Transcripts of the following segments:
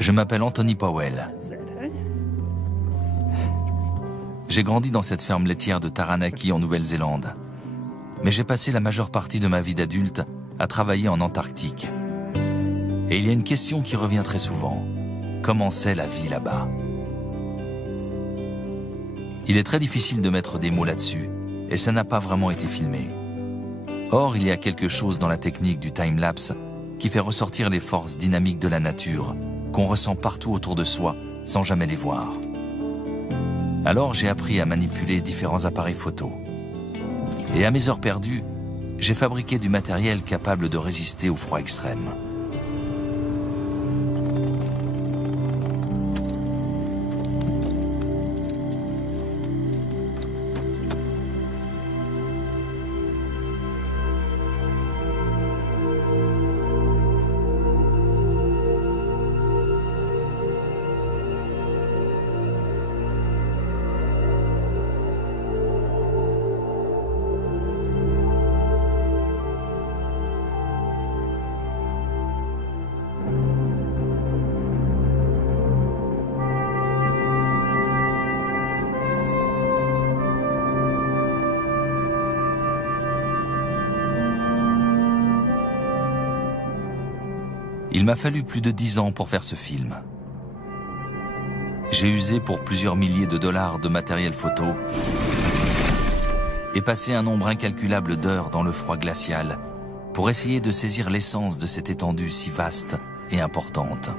Je m'appelle Anthony Powell. J'ai grandi dans cette ferme laitière de Taranaki en Nouvelle-Zélande. Mais j'ai passé la majeure partie de ma vie d'adulte à travailler en Antarctique. Et il y a une question qui revient très souvent. Comment c'est la vie là-bas? Il est très difficile de mettre des mots là-dessus, et ça n'a pas vraiment été filmé. Or, il y a quelque chose dans la technique du time-lapse qui fait ressortir les forces dynamiques de la nature, qu'on ressent partout autour de soi, sans jamais les voir. Alors j'ai appris à manipuler différents appareils photo. Et à mes heures perdues, j'ai fabriqué du matériel capable de résister au froid extrême. Il m'a fallu plus de 10 ans pour faire ce film. J'ai usé pour plusieurs milliers de dollars de matériel photo et passé un nombre incalculable d'heures dans le froid glacial pour essayer de saisir l'essence de cette étendue si vaste et importante.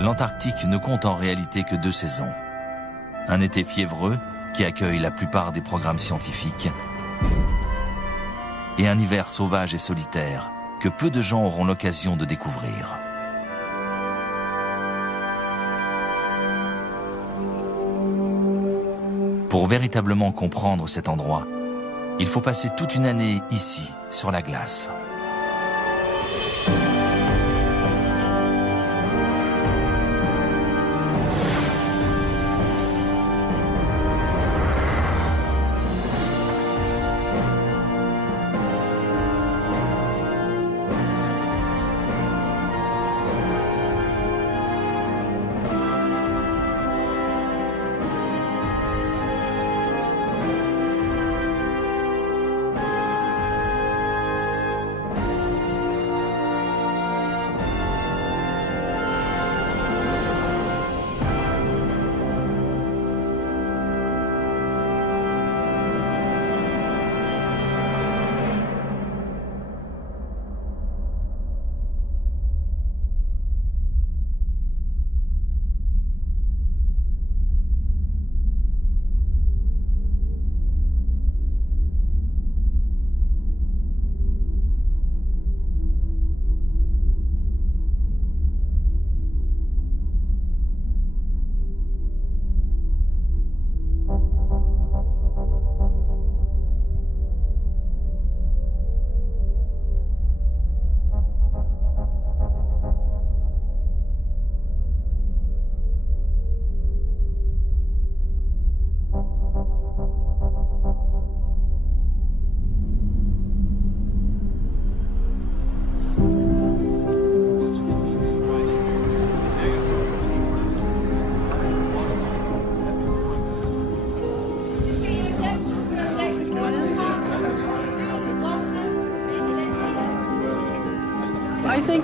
L'Antarctique ne compte en réalité que 2 saisons. Un été fiévreux, qui accueille la plupart des programmes scientifiques, et un hiver sauvage et solitaire que peu de gens auront l'occasion de découvrir. Pour véritablement comprendre cet endroit, il faut passer toute une année ici, sur la glace.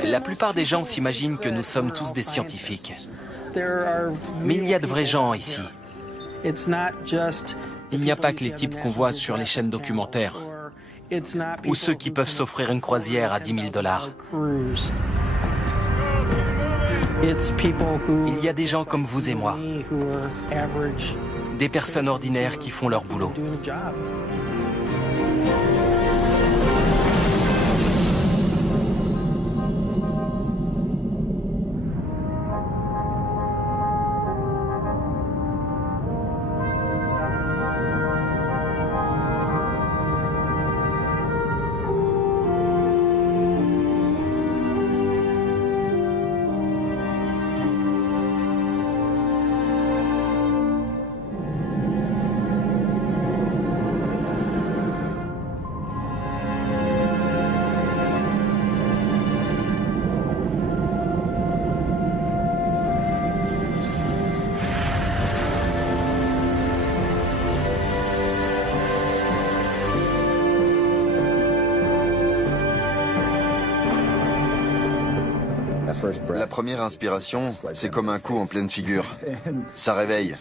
La plupart des gens s'imaginent que nous sommes tous des scientifiques. Mais il y a de vrais gens ici. Il n'y a pas que les types qu'on voit sur les chaînes documentaires ou ceux qui peuvent s'offrir une croisière à 10 000 $. Il y a des gens comme vous et moi, des personnes ordinaires qui font leur boulot. La première inspiration, c'est comme un coup en pleine figure. Ça réveille.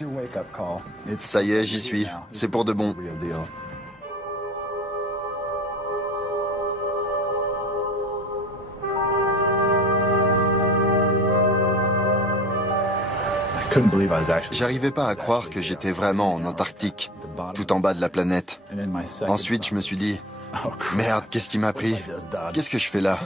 Ça y est, j'y suis. C'est pour de bon. J'arrivais pas à croire que j'étais vraiment en Antarctique, tout en bas de la planète. Ensuite, je me suis dit, merde, qu'est-ce qui m'a pris? Qu'est-ce que je fais là?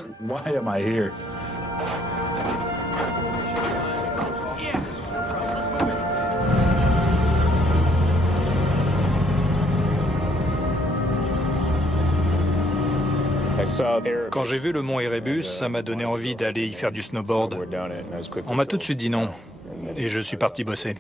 Quand j'ai vu le mont Erebus, ça m'a donné envie d'aller y faire du snowboard. On m'a tout de suite dit non, et je suis parti bosser.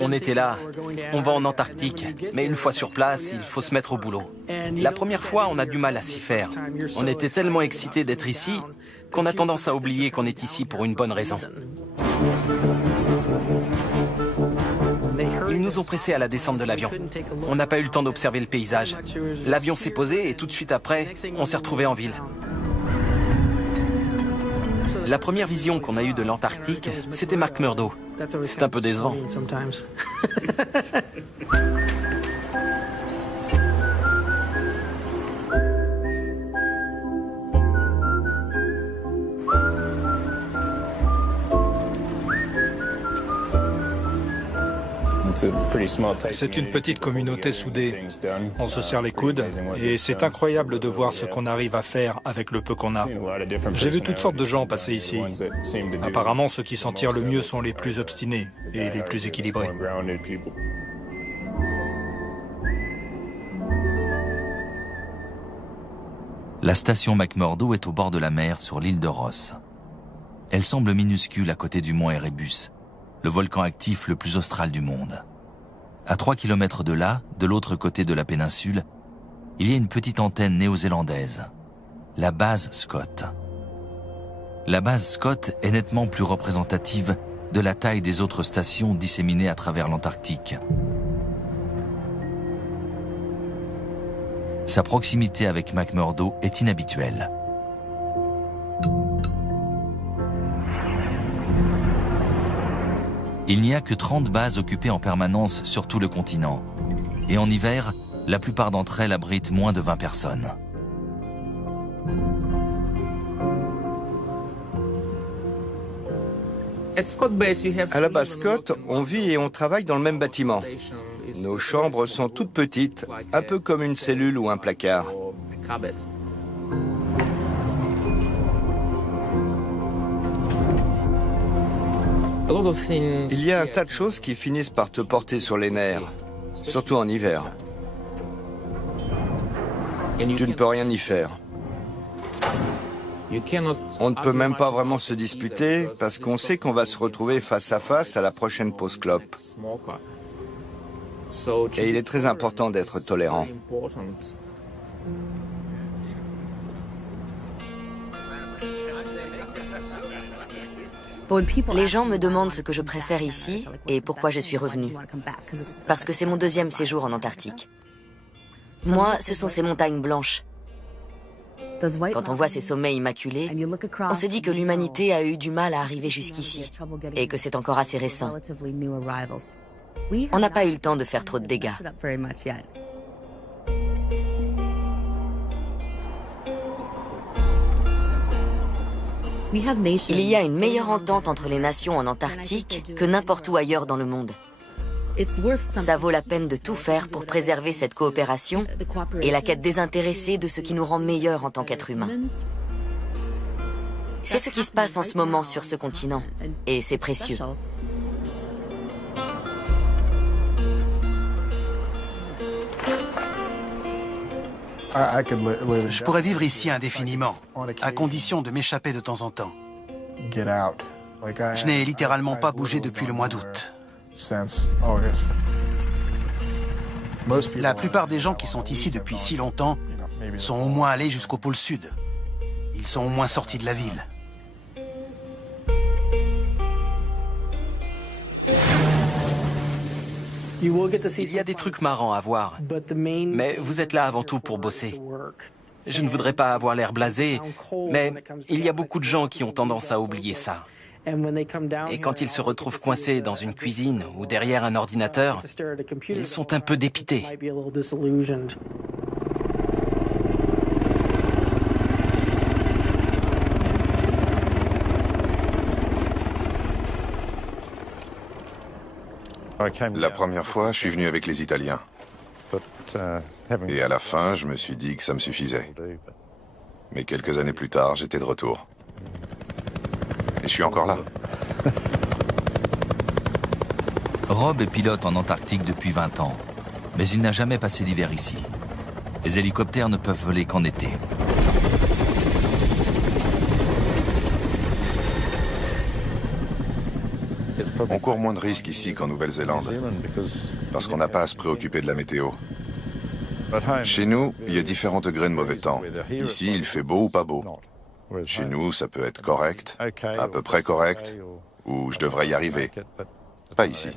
On était là, on va en Antarctique, mais une fois sur place, il faut se mettre au boulot. La première fois, on a du mal à s'y faire. On était tellement excités d'être ici qu'on a tendance à oublier qu'on est ici pour une bonne raison. Ils nous ont pressés à la descente de l'avion. On n'a pas eu le temps d'observer le paysage. L'avion s'est posé et tout de suite après, on s'est retrouvés en ville. La première vision qu'on a eue de l'Antarctique, c'était McMurdo. C'est un peu décevant. C'est une petite communauté soudée. On se serre les coudes et c'est incroyable de voir ce qu'on arrive à faire avec le peu qu'on a. J'ai vu toutes sortes de gens passer ici. Apparemment, ceux qui s'en tirent le mieux sont les plus obstinés et les plus équilibrés. La station McMurdo est au bord de la mer sur l'île de Ross. Elle semble minuscule à côté du mont Erebus, le volcan actif le plus austral du monde. À 3 kilomètres de là, de l'autre côté de la péninsule, il y a une petite antenne néo-zélandaise, la base Scott. La base Scott est nettement plus représentative de la taille des autres stations disséminées à travers l'Antarctique. Sa proximité avec McMurdo est inhabituelle. Il n'y a que 30 bases occupées en permanence sur tout le continent. Et en hiver, la plupart d'entre elles abritent moins de 20 personnes. À la base Scott, on vit et on travaille dans le même bâtiment. Nos chambres sont toutes petites, un peu comme une cellule ou un placard. Il y a un tas de choses qui finissent par te porter sur les nerfs, surtout en hiver. Tu ne peux rien y faire. On ne peut même pas vraiment se disputer parce qu'on sait qu'on va se retrouver face à face à la prochaine pause clope. Et il est très important d'être tolérant. Les gens me demandent ce que je préfère ici et pourquoi je suis revenue. Parce que c'est mon deuxième séjour en Antarctique. Moi, ce sont ces montagnes blanches. Quand on voit ces sommets immaculés, on se dit que l'humanité a eu du mal à arriver jusqu'ici et que c'est encore assez récent. On n'a pas eu le temps de faire trop de dégâts. Il y a une meilleure entente entre les nations en Antarctique que n'importe où ailleurs dans le monde. Ça vaut la peine de tout faire pour préserver cette coopération et la quête désintéressée de ce qui nous rend meilleurs en tant qu'êtres humains. C'est ce qui se passe en ce moment sur ce continent, et c'est précieux. Je pourrais vivre ici indéfiniment, à condition de m'échapper de temps en temps. Je n'ai littéralement pas bougé depuis le mois d'août. La plupart des gens qui sont ici depuis si longtemps sont au moins allés jusqu'au pôle sud. Ils sont au moins sortis de la ville. Il y a des trucs marrants à voir, mais vous êtes là avant tout pour bosser. Je ne voudrais pas avoir l'air blasé, mais il y a beaucoup de gens qui ont tendance à oublier ça. Et quand ils se retrouvent coincés dans une cuisine ou derrière un ordinateur, ils sont un peu dépités. La première fois, je suis venu avec les Italiens. Et à la fin, je me suis dit que ça me suffisait. Mais quelques années plus tard, j'étais de retour. Et je suis encore là. Rob est pilote en Antarctique depuis 20 ans, mais il n'a jamais passé l'hiver ici. Les hélicoptères ne peuvent voler qu'en été. On court moins de risques ici qu'en Nouvelle-Zélande, parce qu'on n'a pas à se préoccuper de la météo. Chez nous, il y a différents degrés de mauvais temps. Ici, il fait beau ou pas beau. Chez nous, ça peut être correct, à peu près correct, ou je devrais y arriver. Pas ici.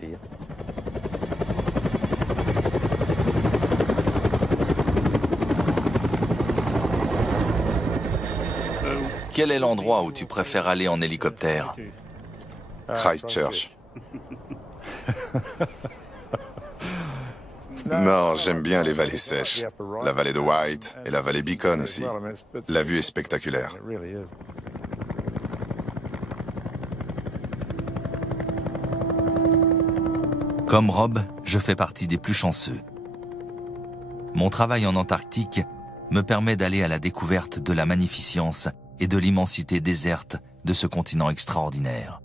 Quel est l'endroit où tu préfères aller en hélicoptère? Christchurch. Non, j'aime bien les vallées sèches. La vallée de White et la vallée Beacon aussi. La vue est spectaculaire. Comme Rob, je fais partie des plus chanceux. Mon travail en Antarctique me permet d'aller à la découverte de la magnificence et de l'immensité déserte de ce continent extraordinaire.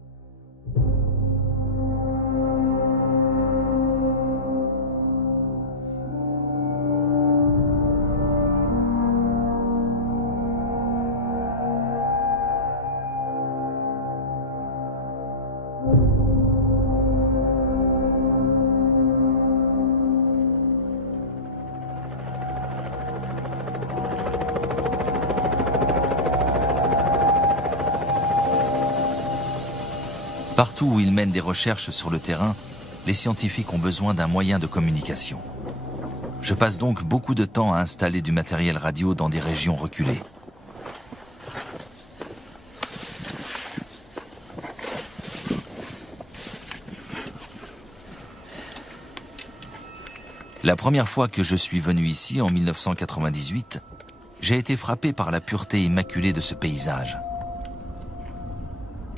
Partout où ils mènent des recherches sur le terrain, les scientifiques ont besoin d'un moyen de communication. Je passe donc beaucoup de temps à installer du matériel radio dans des régions reculées. La première fois que je suis venu ici, en 1998, j'ai été frappé par la pureté immaculée de ce paysage.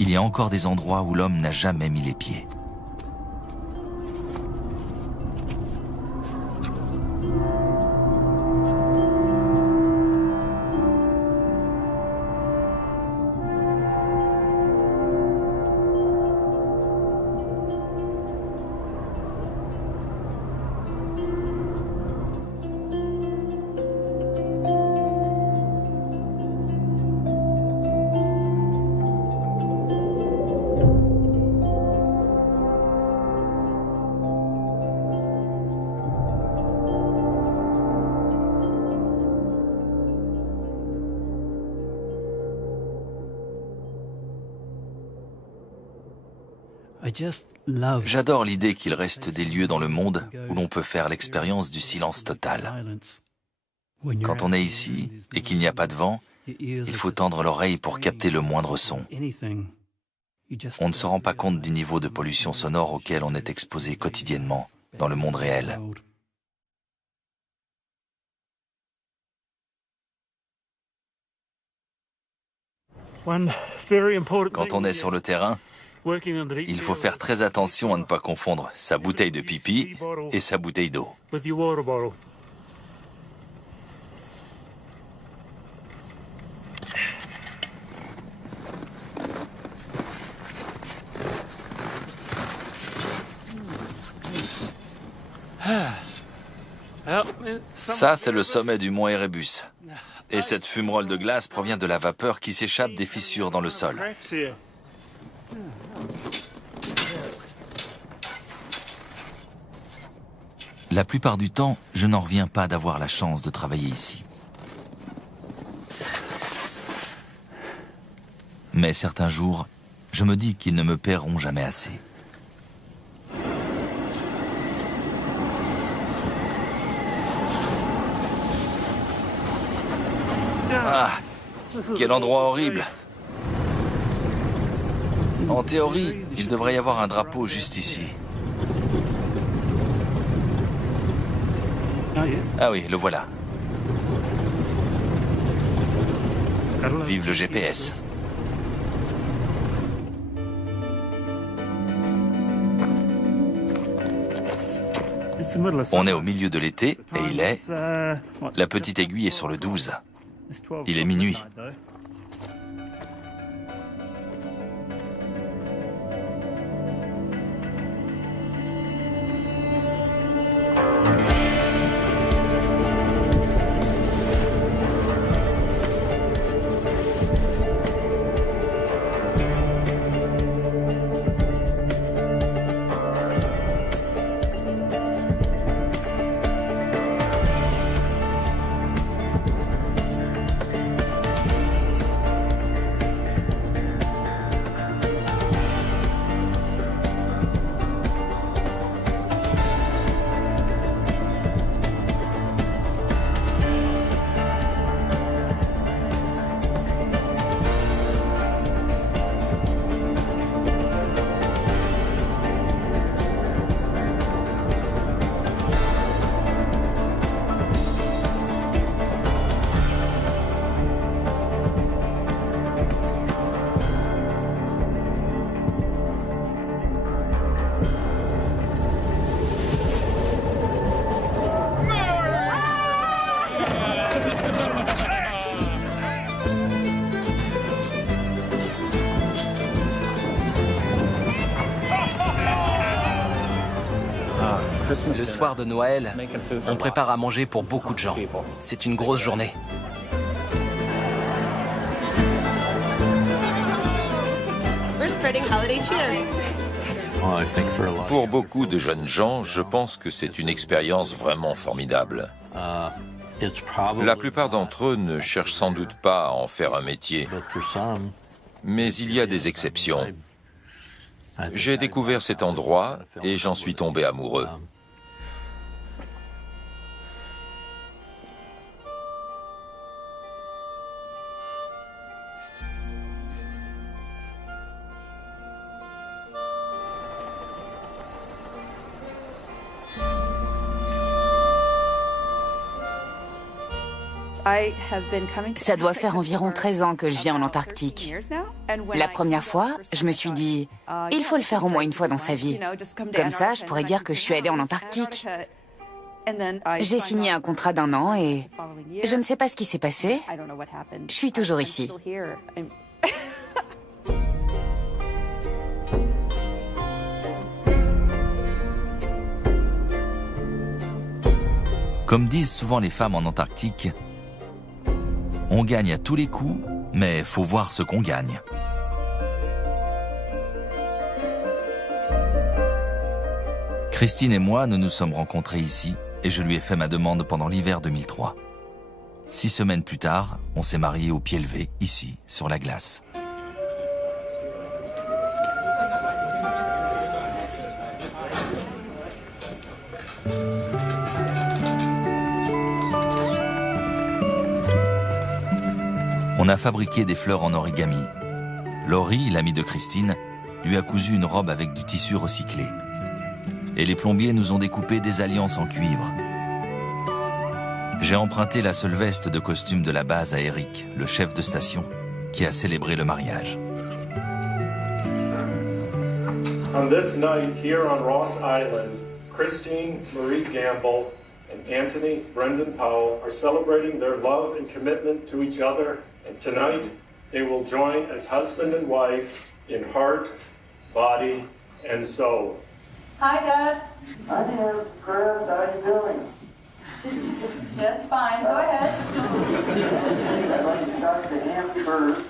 Il y a encore des endroits où l'homme n'a jamais mis les pieds. J'adore l'idée qu'il reste des lieux dans le monde où l'on peut faire l'expérience du silence total. Quand on est ici et qu'il n'y a pas de vent, il faut tendre l'oreille pour capter le moindre son. On ne se rend pas compte du niveau de pollution sonore auquel on est exposé quotidiennement dans le monde réel. Quand on est sur le terrain, il faut faire très attention à ne pas confondre sa bouteille de pipi et sa bouteille d'eau. Ça, c'est le sommet du mont Erebus. Et cette fumerole de glace provient de la vapeur qui s'échappe des fissures dans le sol. La plupart du temps, je n'en reviens pas d'avoir la chance de travailler ici. Mais certains jours, je me dis qu'ils ne me paieront jamais assez. Ah, quel endroit horrible. En théorie, il devrait y avoir un drapeau juste ici. Ah oui, le voilà. Vive le GPS. On est au milieu de l'été et il est... La petite aiguille est sur le 12. Il est minuit. Le soir de Noël, on prépare à manger pour beaucoup de gens. C'est une grosse journée. Pour beaucoup de jeunes gens, je pense que c'est une expérience vraiment formidable. La plupart d'entre eux ne cherchent sans doute pas à en faire un métier, mais il y a des exceptions. J'ai découvert cet endroit et j'en suis tombé amoureux. Ça doit faire environ 13 ans que je viens en Antarctique. La première fois, je me suis dit, il faut le faire au moins une fois dans sa vie. Comme ça, je pourrais dire que je suis allée en Antarctique. J'ai signé un contrat d'1 an et je ne sais pas ce qui s'est passé. Je suis toujours ici. Comme disent souvent les femmes en Antarctique, on gagne à tous les coups, mais faut voir ce qu'on gagne. Christine et moi, nous nous sommes rencontrés ici et je lui ai fait ma demande pendant l'hiver 2003. 6 semaines plus tard, on s'est mariés au pied levé, ici, sur la glace. On a fabriqué des fleurs en origami. Laurie, l'amie de Christine, lui a cousu une robe avec du tissu recyclé. Et les plombiers nous ont découpé des alliances en cuivre. J'ai emprunté la seule veste de costume de la base à Eric, le chef de station, qui a célébré le mariage. On this night here on Ross Island, Christine Marie Gamble and Anthony Brendan Powell are celebrating their love and commitment to each other. And tonight, they will join as husband and wife in heart, body, and soul. Hi, Dad. Hi, dear. Chris, how are you doing? Just fine. Go ahead. I'd like to talk to Ann first.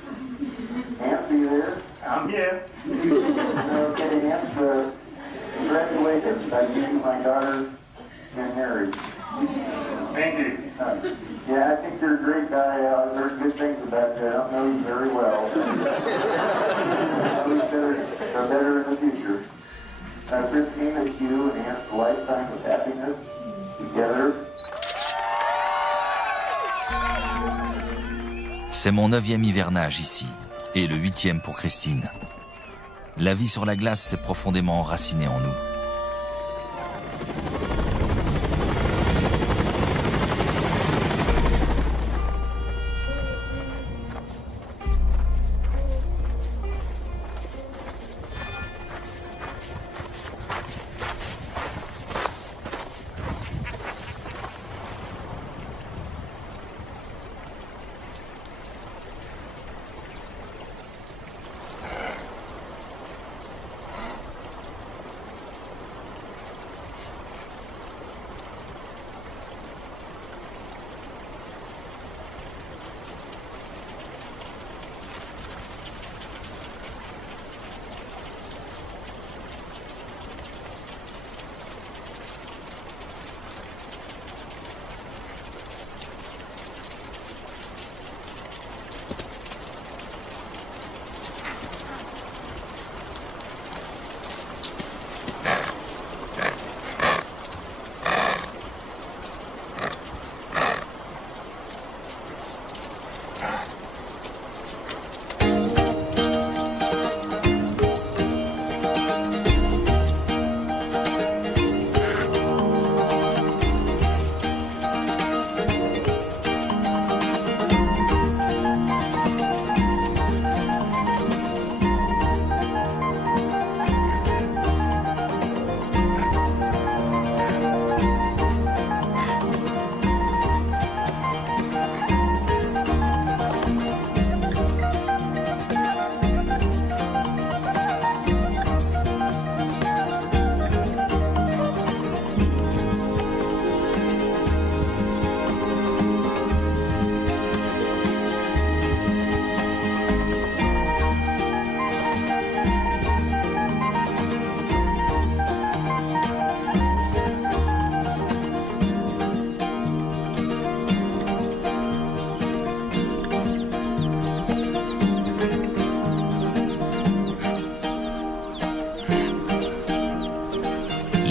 Ann, are you there? I'm here. Okay, Ann, congratulations on meeting my daughter and married. Thank you. Yeah, I think you're a great guy. I've heard good things about you. I don't know you very well. They're better in the future. Christine, it's you and Ann's lifetime of happiness together. C'est mon 9e hivernage ici, et le 8e pour Christine. La vie sur la glace s'est profondément enracinée en nous.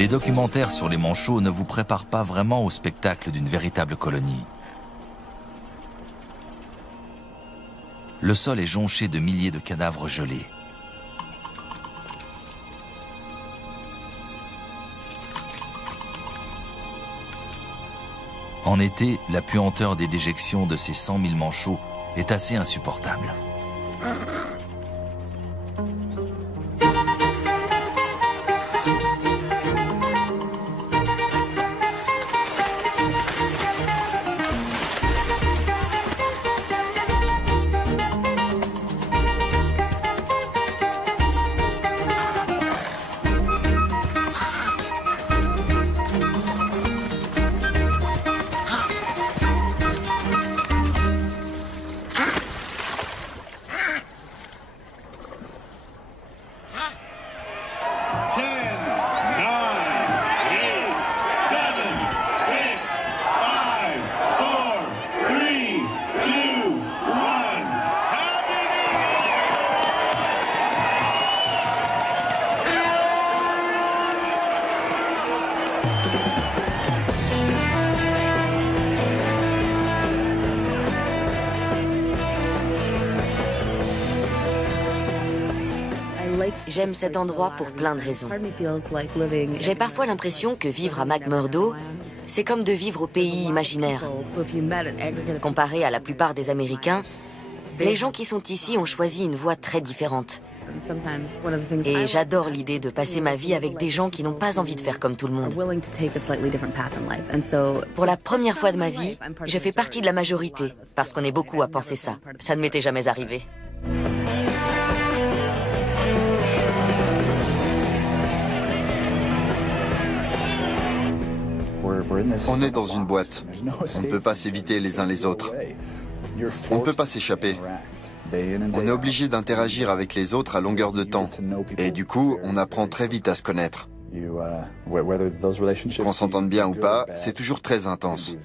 Les documentaires sur les manchots ne vous préparent pas vraiment au spectacle d'une véritable colonie. Le sol est jonché de milliers de cadavres gelés. En été, la puanteur des déjections de ces 100 000 manchots est assez insupportable. J'aime cet endroit pour plein de raisons. J'ai parfois l'impression que vivre à McMurdo, c'est comme de vivre au pays imaginaire. Comparé à la plupart des Américains, les gens qui sont ici ont choisi une voie très différente. Et j'adore l'idée de passer ma vie avec des gens qui n'ont pas envie de faire comme tout le monde. Pour la première fois de ma vie, je fais partie de la majorité, parce qu'on est beaucoup à penser ça. Ça ne m'était jamais arrivé. On est dans une boîte. On ne peut pas s'éviter les uns les autres. On ne peut pas s'échapper. On est obligé d'interagir avec les autres à longueur de temps. Et du coup, on apprend très vite à se connaître. Qu'on s'entende bien ou pas, c'est toujours très intense.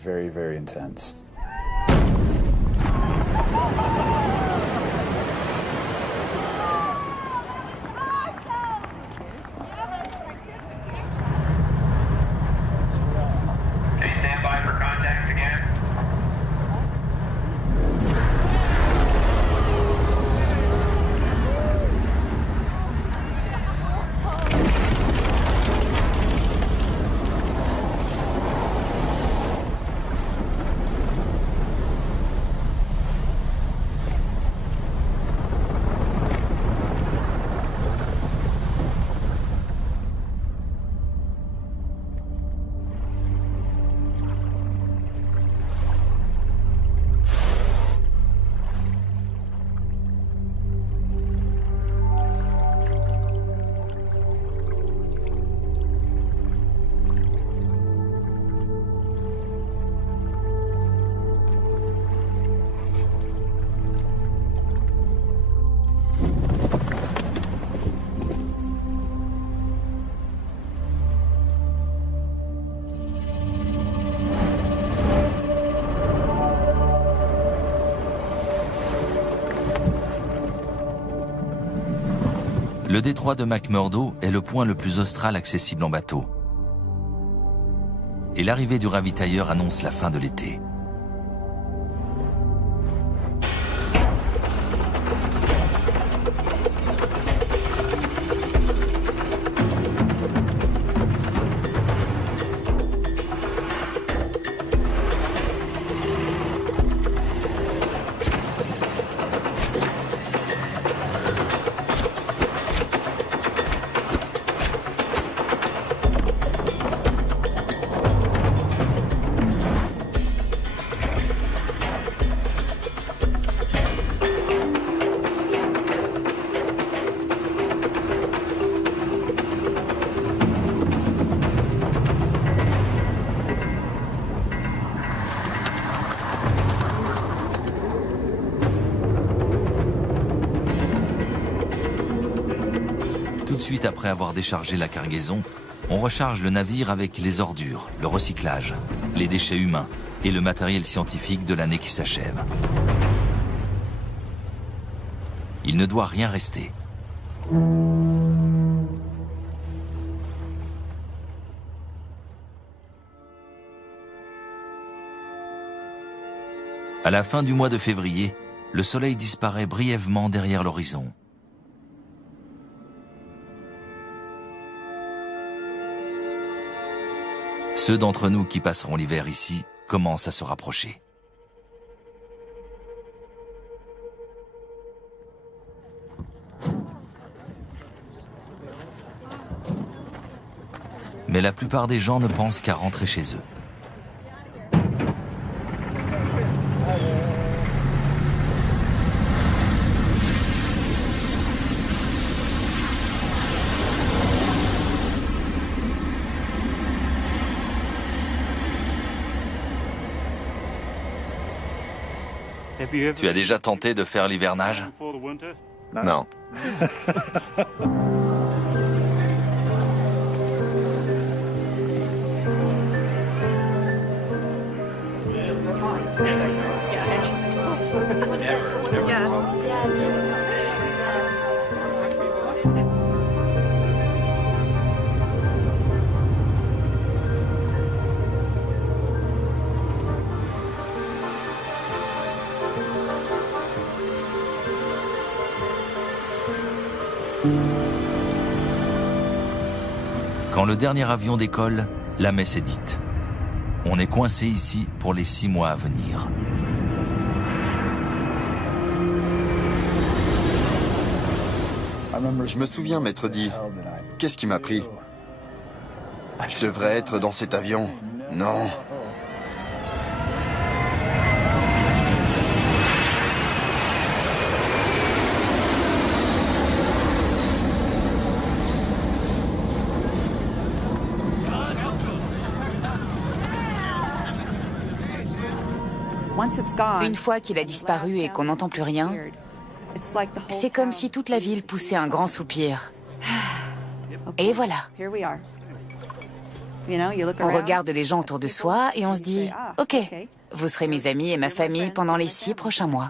Le détroit de McMurdo est le point le plus austral accessible en bateau. Et l'arrivée du ravitailleur annonce la fin de l'été. Tout de suite après avoir déchargé la cargaison, on recharge le navire avec les ordures, le recyclage, les déchets humains et le matériel scientifique de l'année qui s'achève. Il ne doit rien rester. À la fin du mois de février, le soleil disparaît brièvement derrière l'horizon. Ceux d'entre nous qui passeront l'hiver ici commencent à se rapprocher. Mais la plupart des gens ne pensent qu'à rentrer chez eux. Tu as déjà tenté de faire l'hivernage? Non. Quand le dernier avion décolle, la messe est dite. On est coincé ici pour les 6 mois à venir. Je me souviens m'être dit, qu'est-ce qui m'a pris? Je devrais être dans cet avion. Non. Une fois qu'il a disparu et qu'on n'entend plus rien, c'est comme si toute la ville poussait un grand soupir. Et voilà. On regarde les gens autour de soi et on se dit « Ok, vous serez mes amis et ma famille pendant les 6 prochains mois. »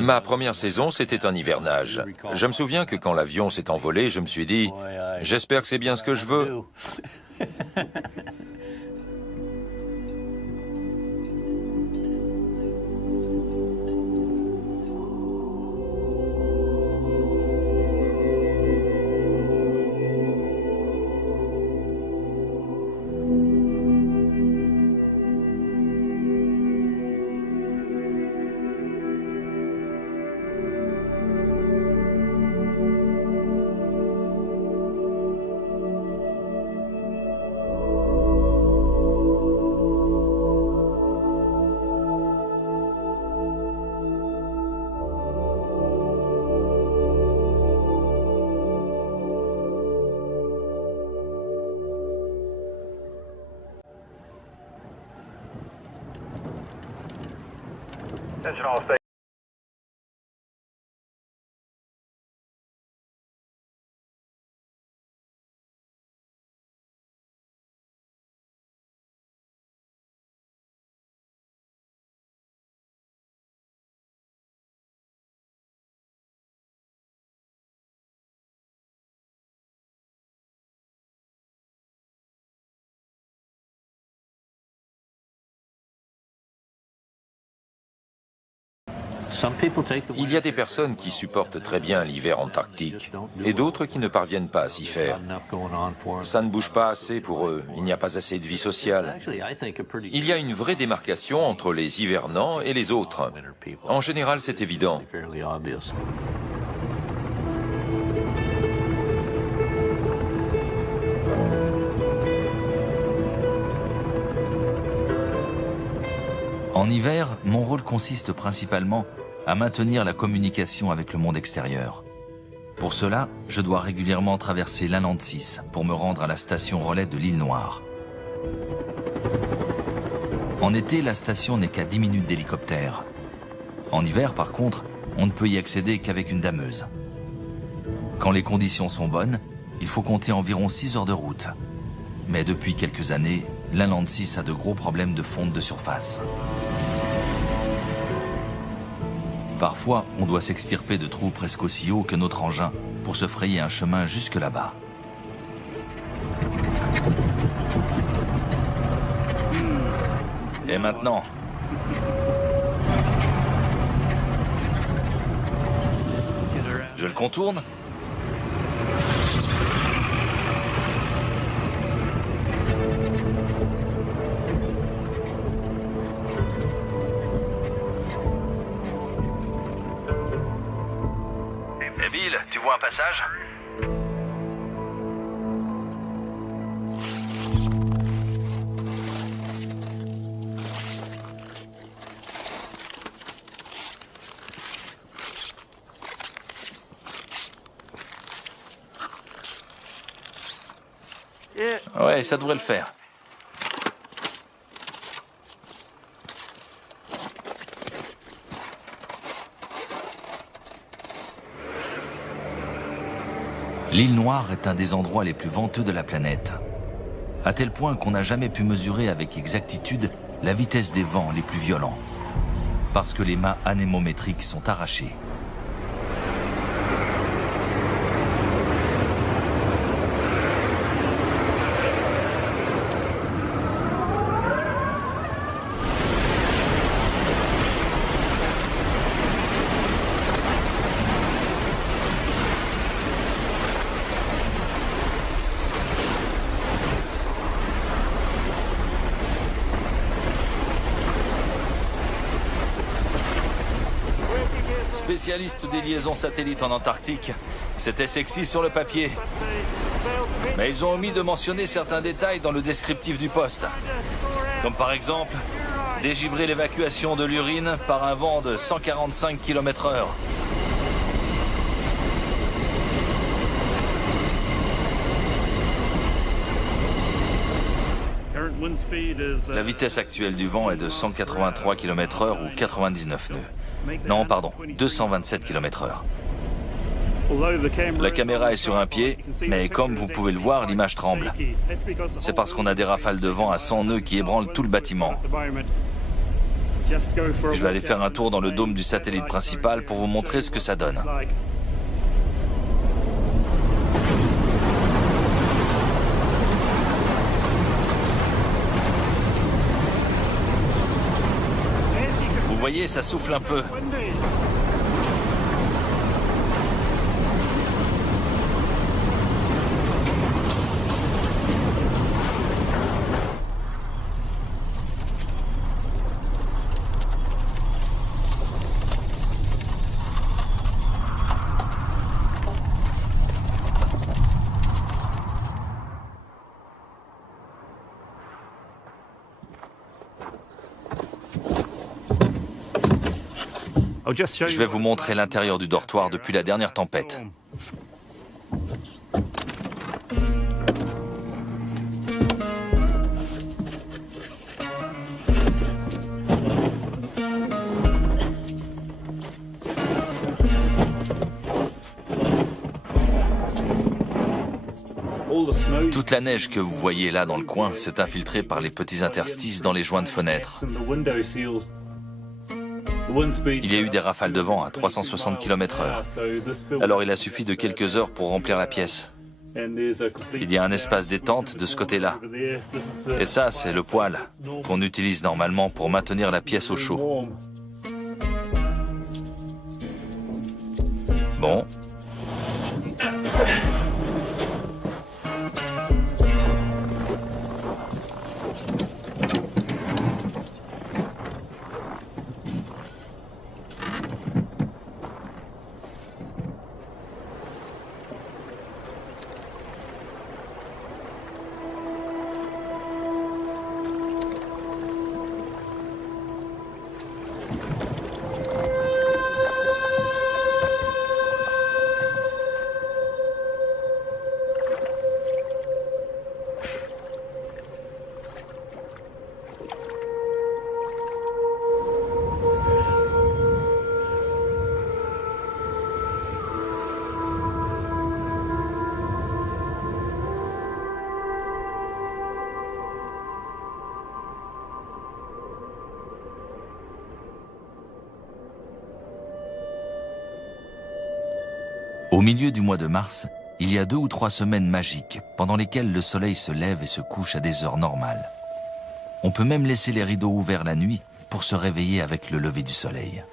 Ma première saison, c'était un hivernage. Je me souviens que quand l'avion s'est envolé, je me suis dit « J'espère que c'est bien ce que je veux. » Attention all stations. Il y a des personnes qui supportent très bien l'hiver antarctique et d'autres qui ne parviennent pas à s'y faire. Ça ne bouge pas assez pour eux, il n'y a pas assez de vie sociale. Il y a une vraie démarcation entre les hivernants et les autres. En général, c'est évident. En hiver, mon rôle consiste principalement à maintenir la communication avec le monde extérieur. Pour cela, je dois régulièrement traverser l'Inland 6 pour me rendre à la station relais de l'île Noire. En été, la station n'est qu'à 10 minutes d'hélicoptère. En hiver, par contre, on ne peut y accéder qu'avec une dameuse. Quand les conditions sont bonnes, il faut compter environ 6 heures de route. Mais depuis quelques années, l'Inland 6 a de gros problèmes de fonte de surface. Parfois, on doit s'extirper de trous presque aussi hauts que notre engin pour se frayer un chemin jusque là-bas. Et maintenant, je le contourne. Tu vois un passage? Ouais, ça devrait le faire. L'île Noire est un des endroits les plus venteux de la planète, à tel point qu'on n'a jamais pu mesurer avec exactitude la vitesse des vents les plus violents, parce que les mâts anémométriques sont arrachés. Spécialiste des liaisons satellites en Antarctique, c'était sexy sur le papier. Mais ils ont omis de mentionner certains détails dans le descriptif du poste. Comme par exemple, dégivrer l'évacuation de l'urine par un vent de 145 km/h. La vitesse actuelle du vent est de 183 km/h ou 99 nœuds. Non, pardon, 227 km/h. La caméra est sur un pied, mais comme vous pouvez le voir, l'image tremble. C'est parce qu'on a des rafales de vent à 100 nœuds qui ébranlent tout le bâtiment. Je vais aller faire un tour dans le dôme du satellite principal pour vous montrer ce que ça donne. Vous voyez, ça souffle un peu. Je vais vous montrer l'intérieur du dortoir depuis la dernière tempête. Toute la neige que vous voyez là dans le coin s'est infiltrée par les petits interstices dans les joints de fenêtres. Il y a eu des rafales de vent à 360 km/h. Alors il a suffi de quelques heures pour remplir la pièce. Il y a un espace détente de ce côté-là. Et ça, c'est le poêle qu'on utilise normalement pour maintenir la pièce au chaud. Bon. Au milieu du mois de mars, il y a 2 ou 3 semaines magiques pendant lesquelles le soleil se lève et se couche à des heures normales. On peut même laisser les rideaux ouverts la nuit pour se réveiller avec le lever du soleil.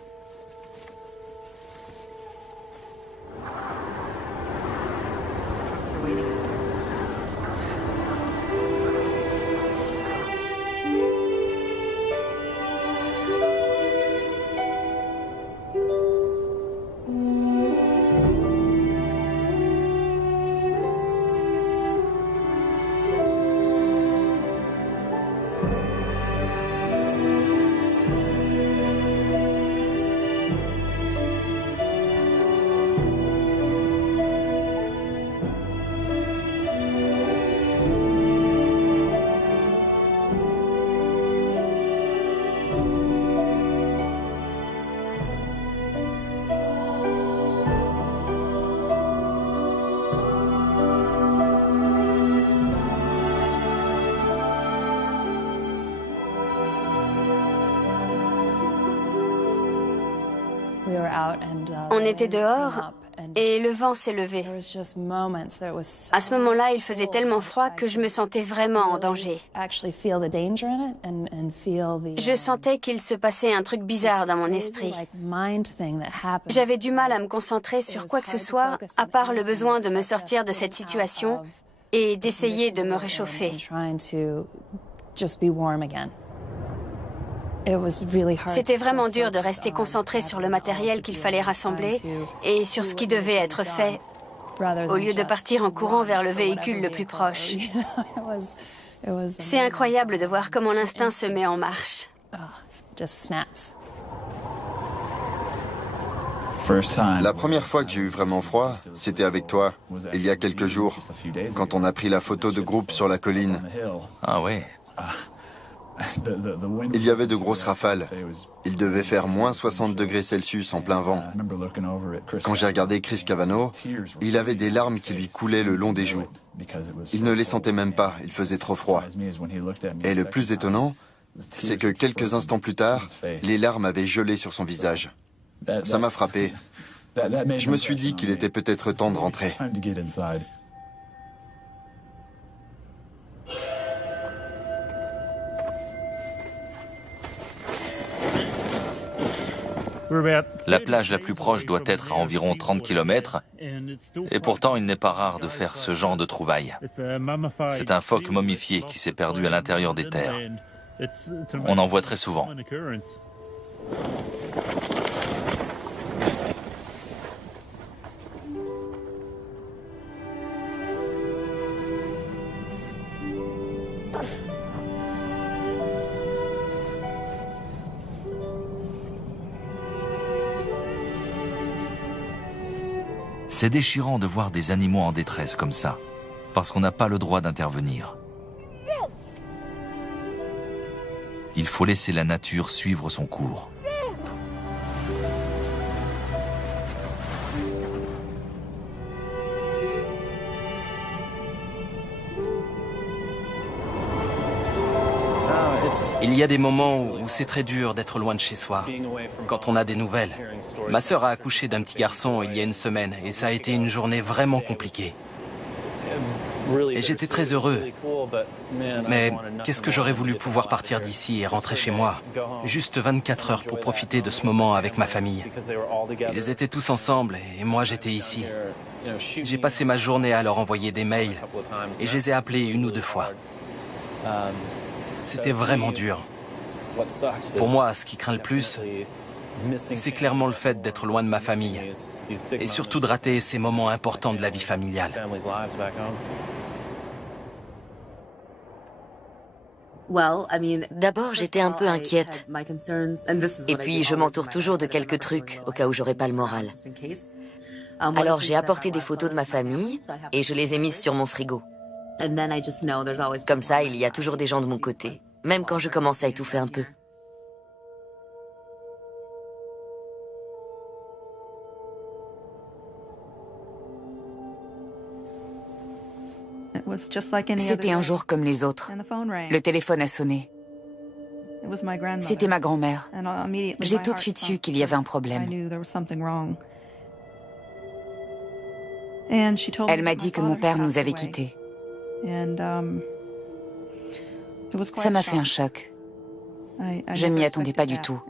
On était dehors et le vent s'est levé. À ce moment-là, il faisait tellement froid que je me sentais vraiment en danger. Je sentais qu'il se passait un truc bizarre dans mon esprit. J'avais du mal à me concentrer sur quoi que ce soit, à part le besoin de me sortir de cette situation et d'essayer de me réchauffer. C'était vraiment dur de rester concentré sur le matériel qu'il fallait rassembler et sur ce qui devait être fait, au lieu de partir en courant vers le véhicule le plus proche. C'est incroyable de voir comment l'instinct se met en marche. La première fois que j'ai eu vraiment froid, c'était avec toi, il y a quelques jours, quand on a pris la photo de groupe sur la colline. Ah ouais. Il y avait de grosses rafales. Il devait faire moins 60 degrés Celsius en plein vent. Quand j'ai regardé Chris Cavanaugh, il avait des larmes qui lui coulaient le long des joues. Il ne les sentait même pas, il faisait trop froid. Et le plus étonnant, c'est que quelques instants plus tard, les larmes avaient gelé sur son visage. Ça m'a frappé. Je me suis dit qu'il était peut-être temps de rentrer. La plage la plus proche doit être à environ 30 km, et pourtant il n'est pas rare de faire ce genre de trouvailles. C'est un phoque momifié qui s'est perdu à l'intérieur des terres. On en voit très souvent. C'est déchirant de voir des animaux en détresse comme ça, parce qu'on n'a pas le droit d'intervenir. Il faut laisser la nature suivre son cours. Il y a des moments où c'est très dur d'être loin de chez soi, quand on a des nouvelles. Ma sœur a accouché d'un petit garçon il y a une semaine et ça a été une journée vraiment compliquée. Et j'étais très heureux. Mais qu'est-ce que j'aurais voulu pouvoir partir d'ici et rentrer chez moi. Juste 24 heures pour profiter de ce moment avec ma famille. Ils étaient tous ensemble et moi j'étais ici. J'ai passé ma journée à leur envoyer des mails et je les ai appelés 1 ou 2 fois. C'était vraiment dur. Pour moi, ce qui craint le plus, c'est clairement le fait d'être loin de ma famille et surtout de rater ces moments importants de la vie familiale. D'abord, j'étais un peu inquiète. Et puis, je m'entoure toujours de quelques trucs, au cas où j'aurais pas le moral. Alors, j'ai apporté des photos de ma famille et je les ai mises sur mon frigo. Comme ça, il y a toujours des gens de mon côté, même quand je commence à étouffer un peu. C'était un jour comme les autres. Le téléphone a sonné. C'était ma grand-mère. J'ai tout de suite su qu'il y avait un problème. Elle m'a dit que mon père nous avait quittés. Ça m'a fait un choc. Je ne m'y attendais pas du tout.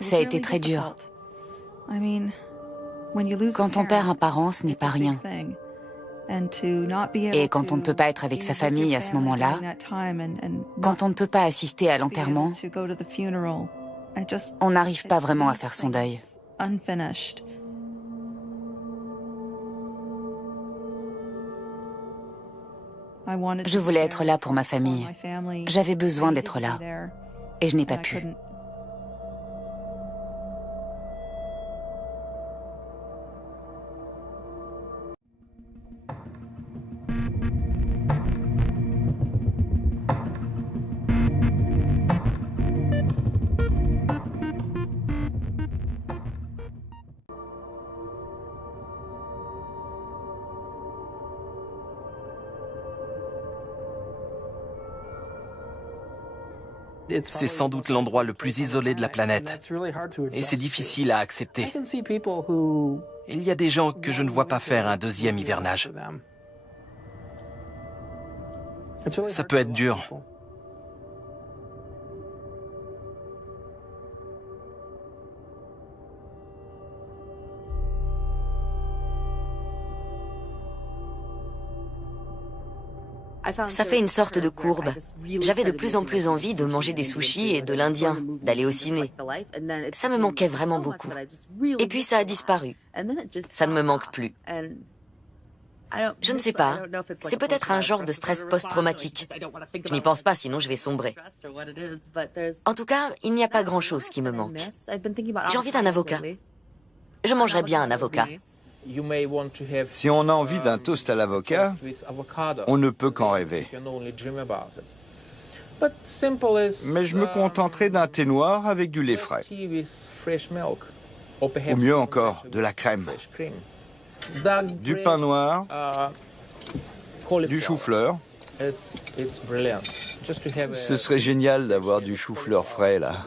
Ça a été très dur. Quand on perd un parent, ce n'est pas rien. Et quand on ne peut pas être avec sa famille à ce moment-là, quand on ne peut pas assister à l'enterrement, on n'arrive pas vraiment à faire son deuil. Je voulais être là pour ma famille. J'avais besoin d'être là. Et je n'ai pas pu. C'est sans doute l'endroit le plus isolé de la planète. Et c'est difficile à accepter. Il y a des gens que je ne vois pas faire un 2e hivernage. Ça peut être dur. Ça fait une sorte de courbe. J'avais de plus en plus envie de manger des sushis et de l'indien, d'aller au ciné. Ça me manquait vraiment beaucoup. Et puis ça a disparu. Ça ne me manque plus. Je ne sais pas. C'est peut-être un genre de stress post-traumatique. Je n'y pense pas, sinon je vais sombrer. En tout cas, il n'y a pas grand-chose qui me manque. J'ai envie d'un avocat. Je mangerais bien un avocat. Si on a envie d'un toast à l'avocat, on ne peut qu'en rêver. Mais je me contenterai d'un thé noir avec du lait frais. Ou mieux encore, de la crème. Du pain noir, du chou-fleur. Ce serait génial d'avoir du chou-fleur frais, là.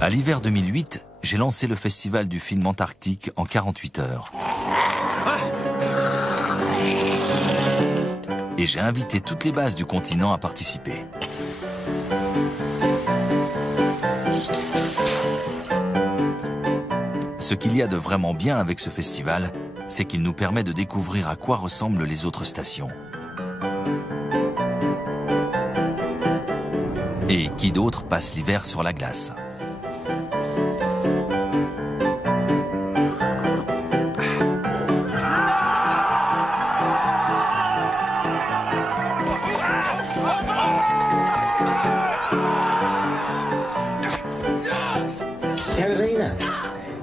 À l'hiver 2008, j'ai lancé le festival du film antarctique en 48 heures. Et j'ai invité toutes les bases du continent à participer. Ce qu'il y a de vraiment bien avec ce festival, c'est qu'il nous permet de découvrir à quoi ressemblent les autres stations. Et qui d'autre passe l'hiver sur la glace? Carolina,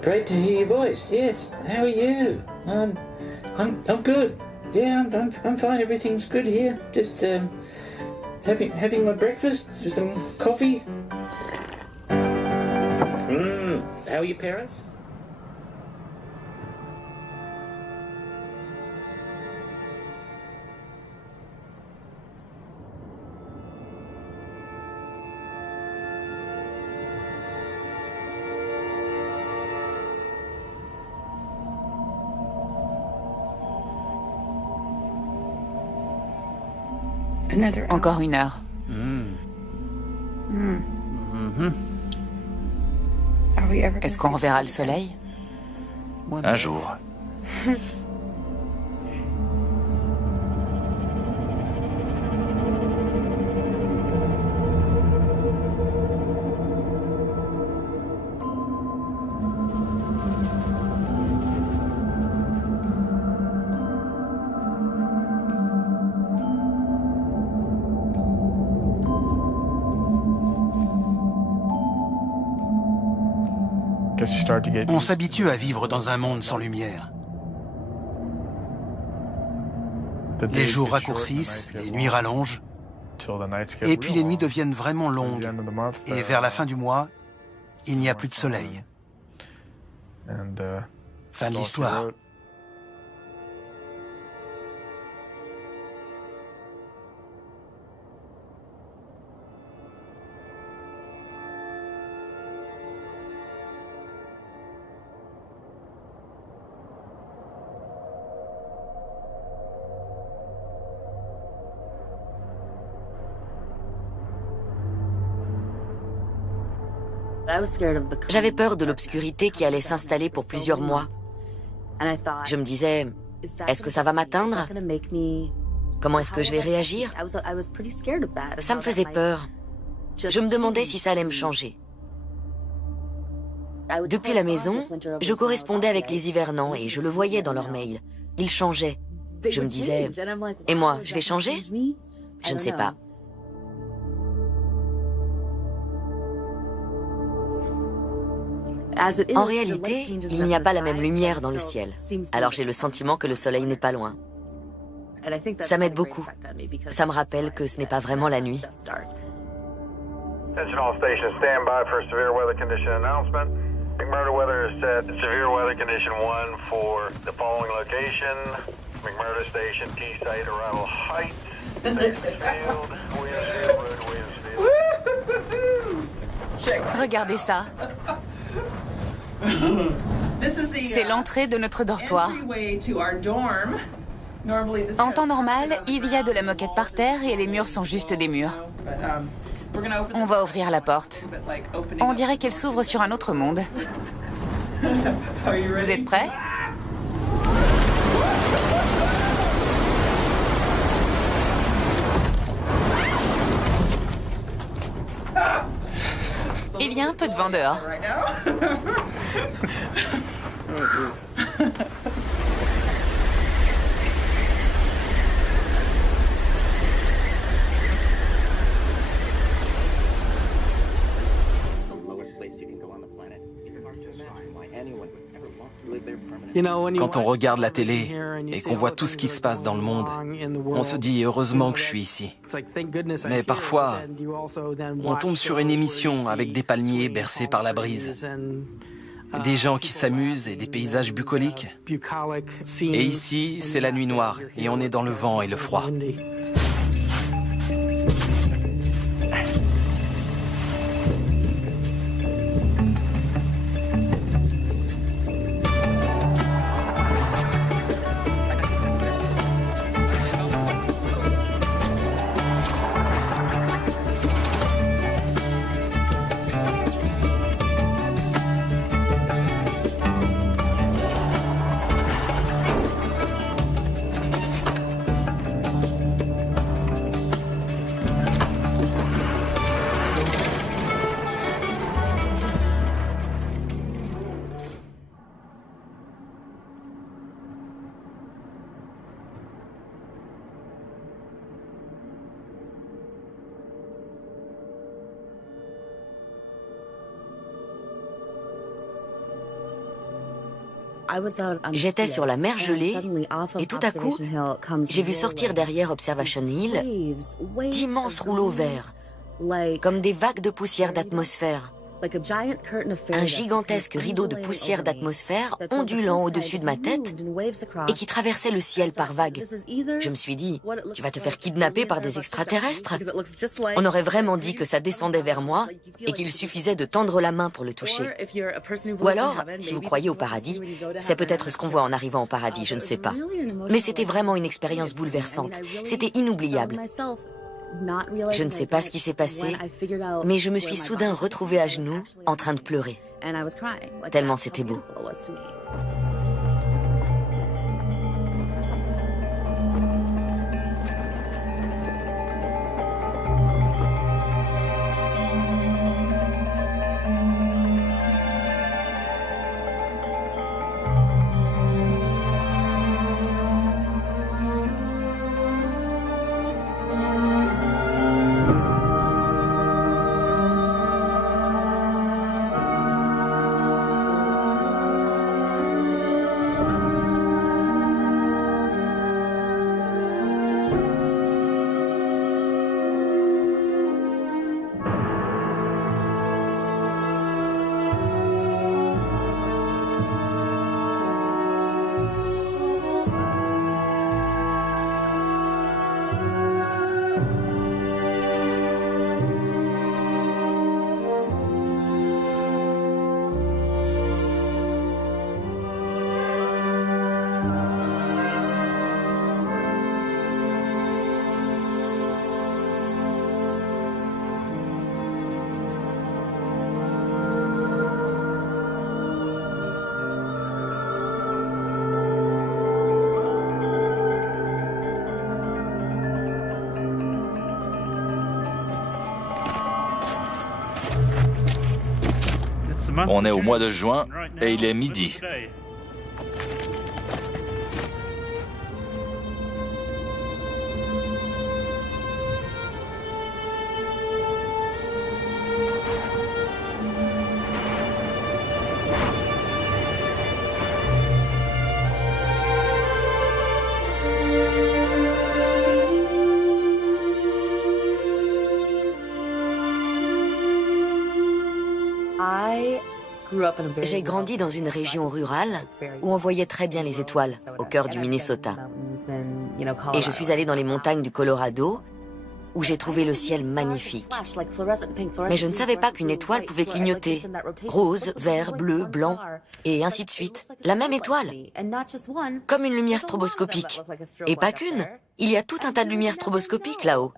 great to hear your voice. Yes, how are you? I'm good. Yeah, I'm fine. Everything's good here. Just having my breakfast, some coffee. How are your parents? Encore 1 heure. Est-ce qu'on reverra le soleil? Un jour. On s'habitue à vivre dans un monde sans lumière. Les jours raccourcissent, les nuits rallongent, et puis les nuits deviennent vraiment longues. Et vers la fin du mois, il n'y a plus de soleil. Fin de l'histoire. J'avais peur de l'obscurité qui allait s'installer pour plusieurs mois. Je me disais, est-ce que ça va m'atteindre? Comment est-ce que je vais réagir? Ça me faisait peur. Je me demandais si ça allait me changer. Depuis la maison, je correspondais avec les hivernants et je le voyais dans leurs mails. Ils changeaient. Je me disais, et moi, je vais changer? Je ne sais pas. En réalité, il n'y a pas la même lumière dans le ciel. Alors j'ai le sentiment que le soleil n'est pas loin. Ça m'aide beaucoup. Ça me rappelle que ce n'est pas vraiment la nuit. Attention all stations, stand by for severe weather condition announcement. McMurdo weather is set severe weather condition 1 for the following location. McMurdo station, T site, arrival height. Field, Williamsfield, road Williamsfield. Regardez ça. C'est l'entrée de notre dortoir. En temps normal, il y a de la moquette par terre et les murs sont juste des murs. On va ouvrir la porte. On dirait qu'elle s'ouvre sur un autre monde. Vous êtes prêts? Il y a un peu de vent dehors. Quand on regarde la télé et qu'on voit tout ce qui se passe dans le monde, on se dit heureusement que je suis ici. Mais parfois, on tombe sur une émission avec des palmiers bercés par la brise, des gens qui s'amusent et des paysages bucoliques. Et ici, c'est la nuit noire et on est dans le vent et le froid. J'étais sur la mer gelée et tout à coup, j'ai vu sortir derrière Observation Hill d'immenses rouleaux verts, comme des vagues de poussière d'atmosphère. Un gigantesque rideau de poussière d'atmosphère ondulant au-dessus de ma tête et qui traversait le ciel par vagues. Je me suis dit, tu vas te faire kidnapper par des extraterrestres? On aurait vraiment dit que ça descendait vers moi et qu'il suffisait de tendre la main pour le toucher. Ou alors, si vous croyez au paradis, c'est peut-être ce qu'on voit en arrivant au paradis, je ne sais pas. Mais c'était vraiment une expérience bouleversante. C'était inoubliable. Je ne sais pas ce qui s'est passé, mais je me suis soudain retrouvée à genoux, en train de pleurer. Tellement c'était beau. On est au mois de juin et il est midi. J'ai grandi dans une région rurale où on voyait très bien les étoiles, au cœur du Minnesota. Et je suis allée dans les montagnes du Colorado, où j'ai trouvé le ciel magnifique. Mais je ne savais pas qu'une étoile pouvait clignoter. Rose, vert, bleu, blanc, et ainsi de suite. La même étoile. Comme une lumière stroboscopique. Et pas qu'une. Il y a tout un tas de lumières stroboscopiques là-haut.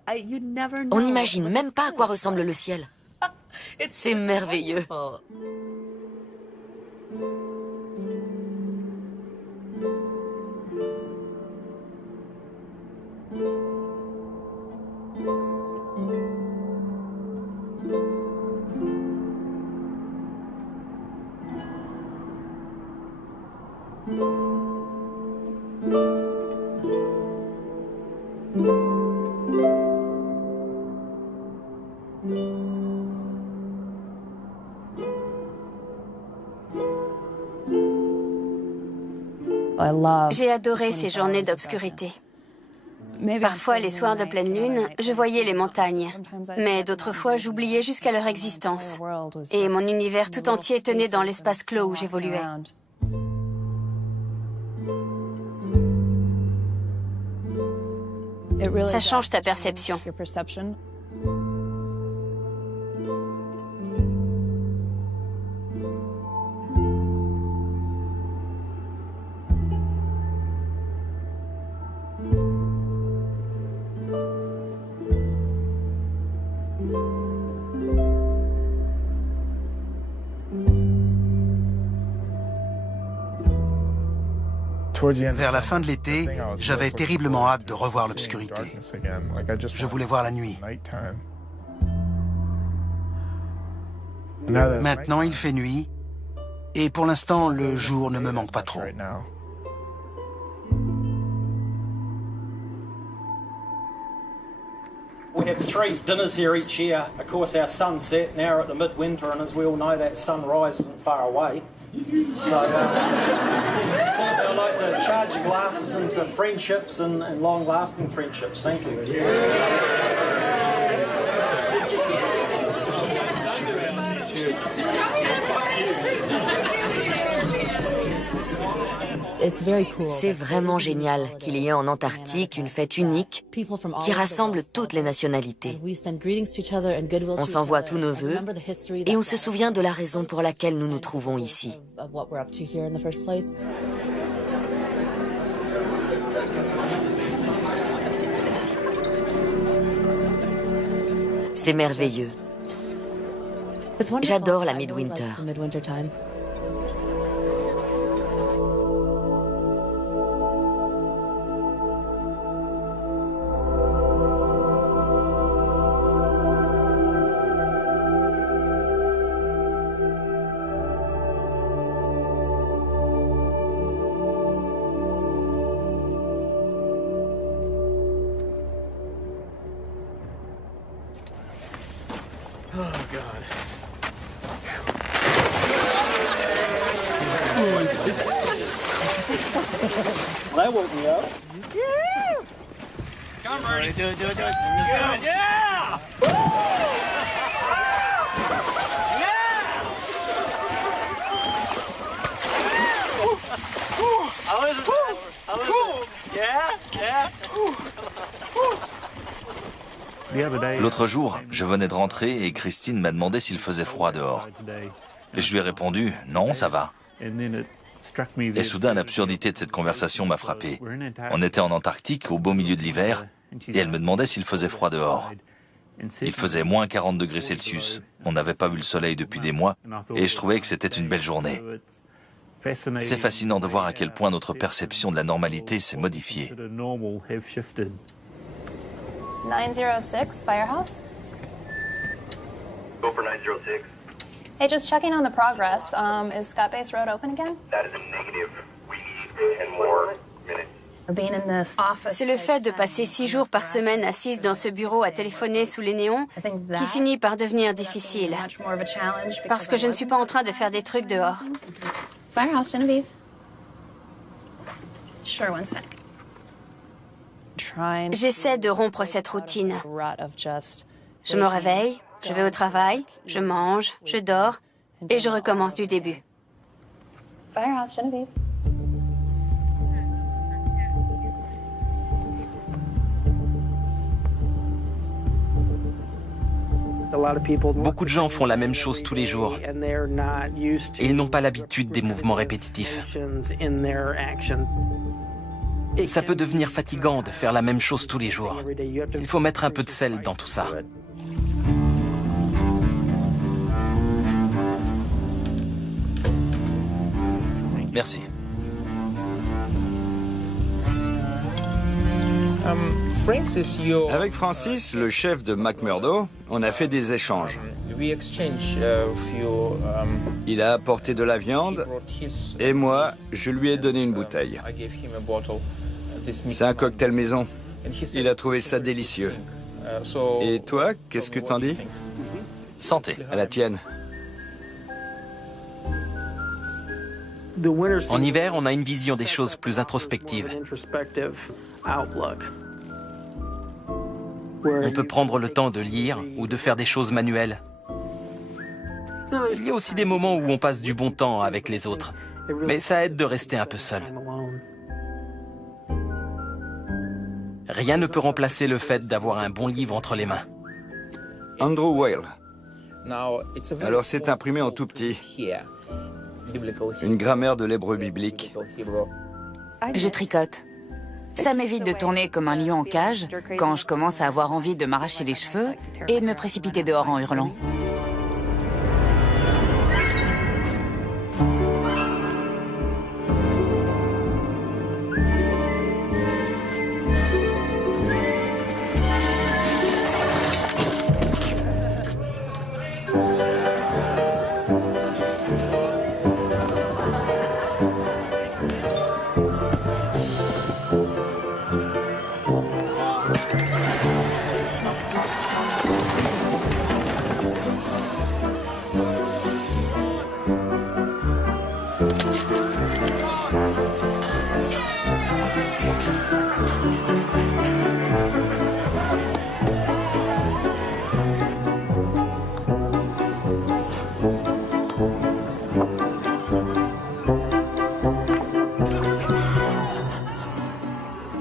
On n'imagine même pas à quoi ressemble le ciel. C'est merveilleux. J'ai adoré ces journées d'obscurité. Parfois, les soirs de pleine lune, je voyais les montagnes. Mais d'autres fois, j'oubliais jusqu'à leur existence. Et mon univers tout entier tenait dans l'espace clos où j'évoluais. Ça change ta perception. Vers la fin de l'été, j'avais terriblement hâte de revoir l'obscurité. Je voulais voir la nuit. Maintenant, il fait nuit, et pour l'instant, le jour ne me manque pas trop. We have 3 dinners here each year. Of course, our sun set now at the midwinter, and as we all know, that sunrise isn't far away. So, I'd like to charge your glasses into friendships and long-lasting friendships. Thank you. C'est vraiment génial qu'il y ait en Antarctique une fête unique qui rassemble toutes les nationalités. On s'envoie tous nos vœux et on se souvient de la raison pour laquelle nous nous trouvons ici. C'est merveilleux. J'adore la Midwinter. That woke me up. Come on, Bernie. Do it. Yeah! Yeah! L'autre jour, je venais de rentrer et Christine m'a demandé s'il faisait froid dehors. Et je lui ai répondu « Non, ça va ». Et soudain, l'absurdité de cette conversation m'a frappé. On était en Antarctique, au beau milieu de l'hiver, et elle me demandait s'il faisait froid dehors. Il faisait moins 40 degrés Celsius. On n'avait pas vu le soleil depuis des mois, et je trouvais que c'était une belle journée. C'est fascinant de voir à quel point notre perception de la normalité s'est modifiée. 906, Firehouse. Go for 906. Hey, just checking on the progress. Is Scott Base Road open again? That is a negative. We need 10 more minutes. C'est le fait de passer 6 jours par semaine assise dans ce bureau à téléphoner sous les néons qui finit par devenir difficile. Parce que je ne suis pas en train de faire des trucs dehors. Firehouse, Genevieve. Sure, one sec. J'essaie de rompre cette routine. Je me réveille, je vais au travail, je mange, je dors et je recommence du début. Firehouse, Genevieve. Beaucoup de gens font la même chose tous les jours et ils n'ont pas l'habitude des mouvements répétitifs. Ça peut devenir fatigant de faire la même chose tous les jours. Il faut mettre un peu de sel dans tout ça. Merci. Avec Francis, le chef de McMurdo, on a fait des échanges. Il a apporté de la viande et moi, je lui ai donné une bouteille. C'est un cocktail maison. Il a trouvé ça délicieux. Et toi, qu'est-ce que t'en dis? Santé. À la tienne. En hiver, on a une vision des choses plus introspective. On peut prendre le temps de lire ou de faire des choses manuelles. Il y a aussi des moments où on passe du bon temps avec les autres, mais ça aide de rester un peu seul. Rien ne peut remplacer le fait d'avoir un bon livre entre les mains. Andrew Weil. Alors c'est imprimé en tout petit. Une grammaire de l'hébreu biblique. Je tricote. Ça m'évite de tourner comme un lion en cage quand je commence à avoir envie de m'arracher les cheveux et de me précipiter dehors en hurlant.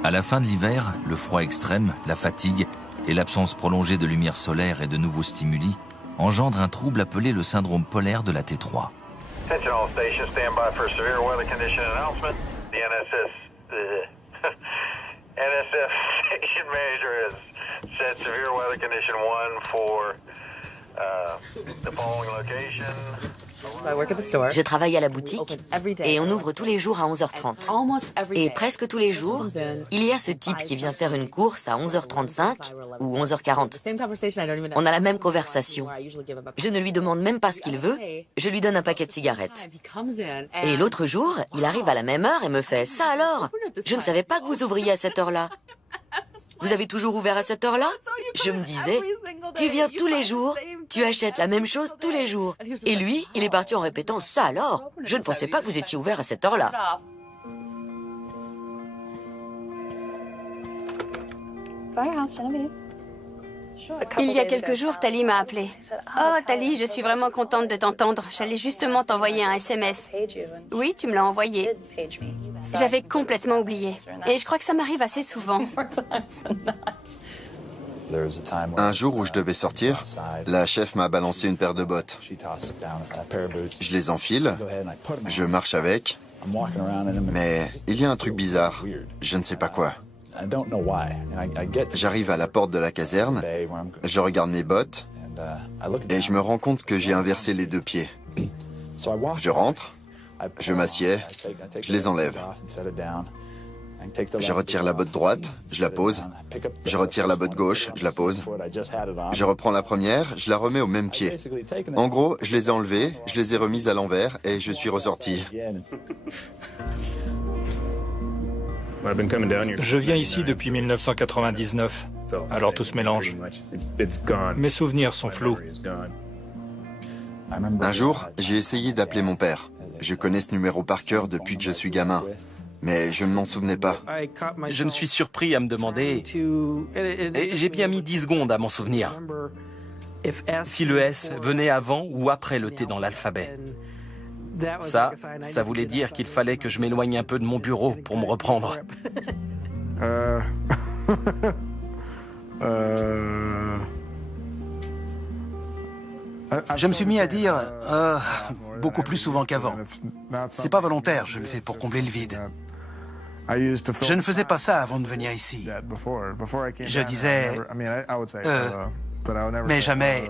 À la fin de l'hiver, le froid extrême, la fatigue et l'absence prolongée de lumière solaire et de nouveaux stimuli engendrent un trouble appelé le syndrome polaire de la T3. Attention all stations, stand by for severe weather condition announcement. The NSF station manager is set severe weather condition 1 for the following location. Je travaille à la boutique et on ouvre tous les jours à 11h30. Et presque tous les jours, il y a ce type qui vient faire une course à 11h35 ou 11h40. On a la même conversation. Je ne lui demande même pas ce qu'il veut, je lui donne un paquet de cigarettes. Et l'autre jour, il arrive à la même heure et me fait « Ça alors? Je ne savais pas que vous ouvriez à cette heure-là. Vous avez toujours ouvert à cette heure-là » Je me disais « Tu viens tous les jours, tu achètes la même chose tous les jours. » Et lui, il est parti en répétant « Ça alors? Je ne pensais pas que vous étiez ouvert à cette heure-là. » Il y a quelques jours, Tali m'a appelé. « Oh, Tali, je suis vraiment contente de t'entendre. J'allais justement t'envoyer un SMS. » « Oui, tu me l'as envoyé. » J'avais complètement oublié. Et je crois que ça m'arrive assez souvent. Un jour où je devais sortir, la chef m'a balancé une paire de bottes. Je les enfile, je marche avec, mais il y a un truc bizarre, je ne sais pas quoi. J'arrive à la porte de la caserne, je regarde mes bottes et je me rends compte que j'ai inversé les deux pieds. Je rentre, je m'assieds, je les enlève. Je retire la botte droite, je la pose. Je retire la botte gauche, je la pose. Je reprends la première, je la remets au même pied. En gros, je les ai enlevées, je les ai remises à l'envers et je suis ressorti. Je viens ici depuis 1999, alors tout se mélange. Mes souvenirs sont flous. Un jour, j'ai essayé d'appeler mon père. Je connais ce numéro par cœur depuis que je suis gamin. Mais je ne m'en souvenais pas. Je me suis surpris à me demander, et j'ai bien mis 10 secondes à m'en souvenir, si le S venait avant ou après le T dans l'alphabet. Ça voulait dire qu'il fallait que je m'éloigne un peu de mon bureau pour me reprendre. Je me suis mis à dire beaucoup plus souvent qu'avant. C'est pas volontaire, je le fais pour combler le vide. Je ne faisais pas ça avant de venir ici. Je disais mais jamais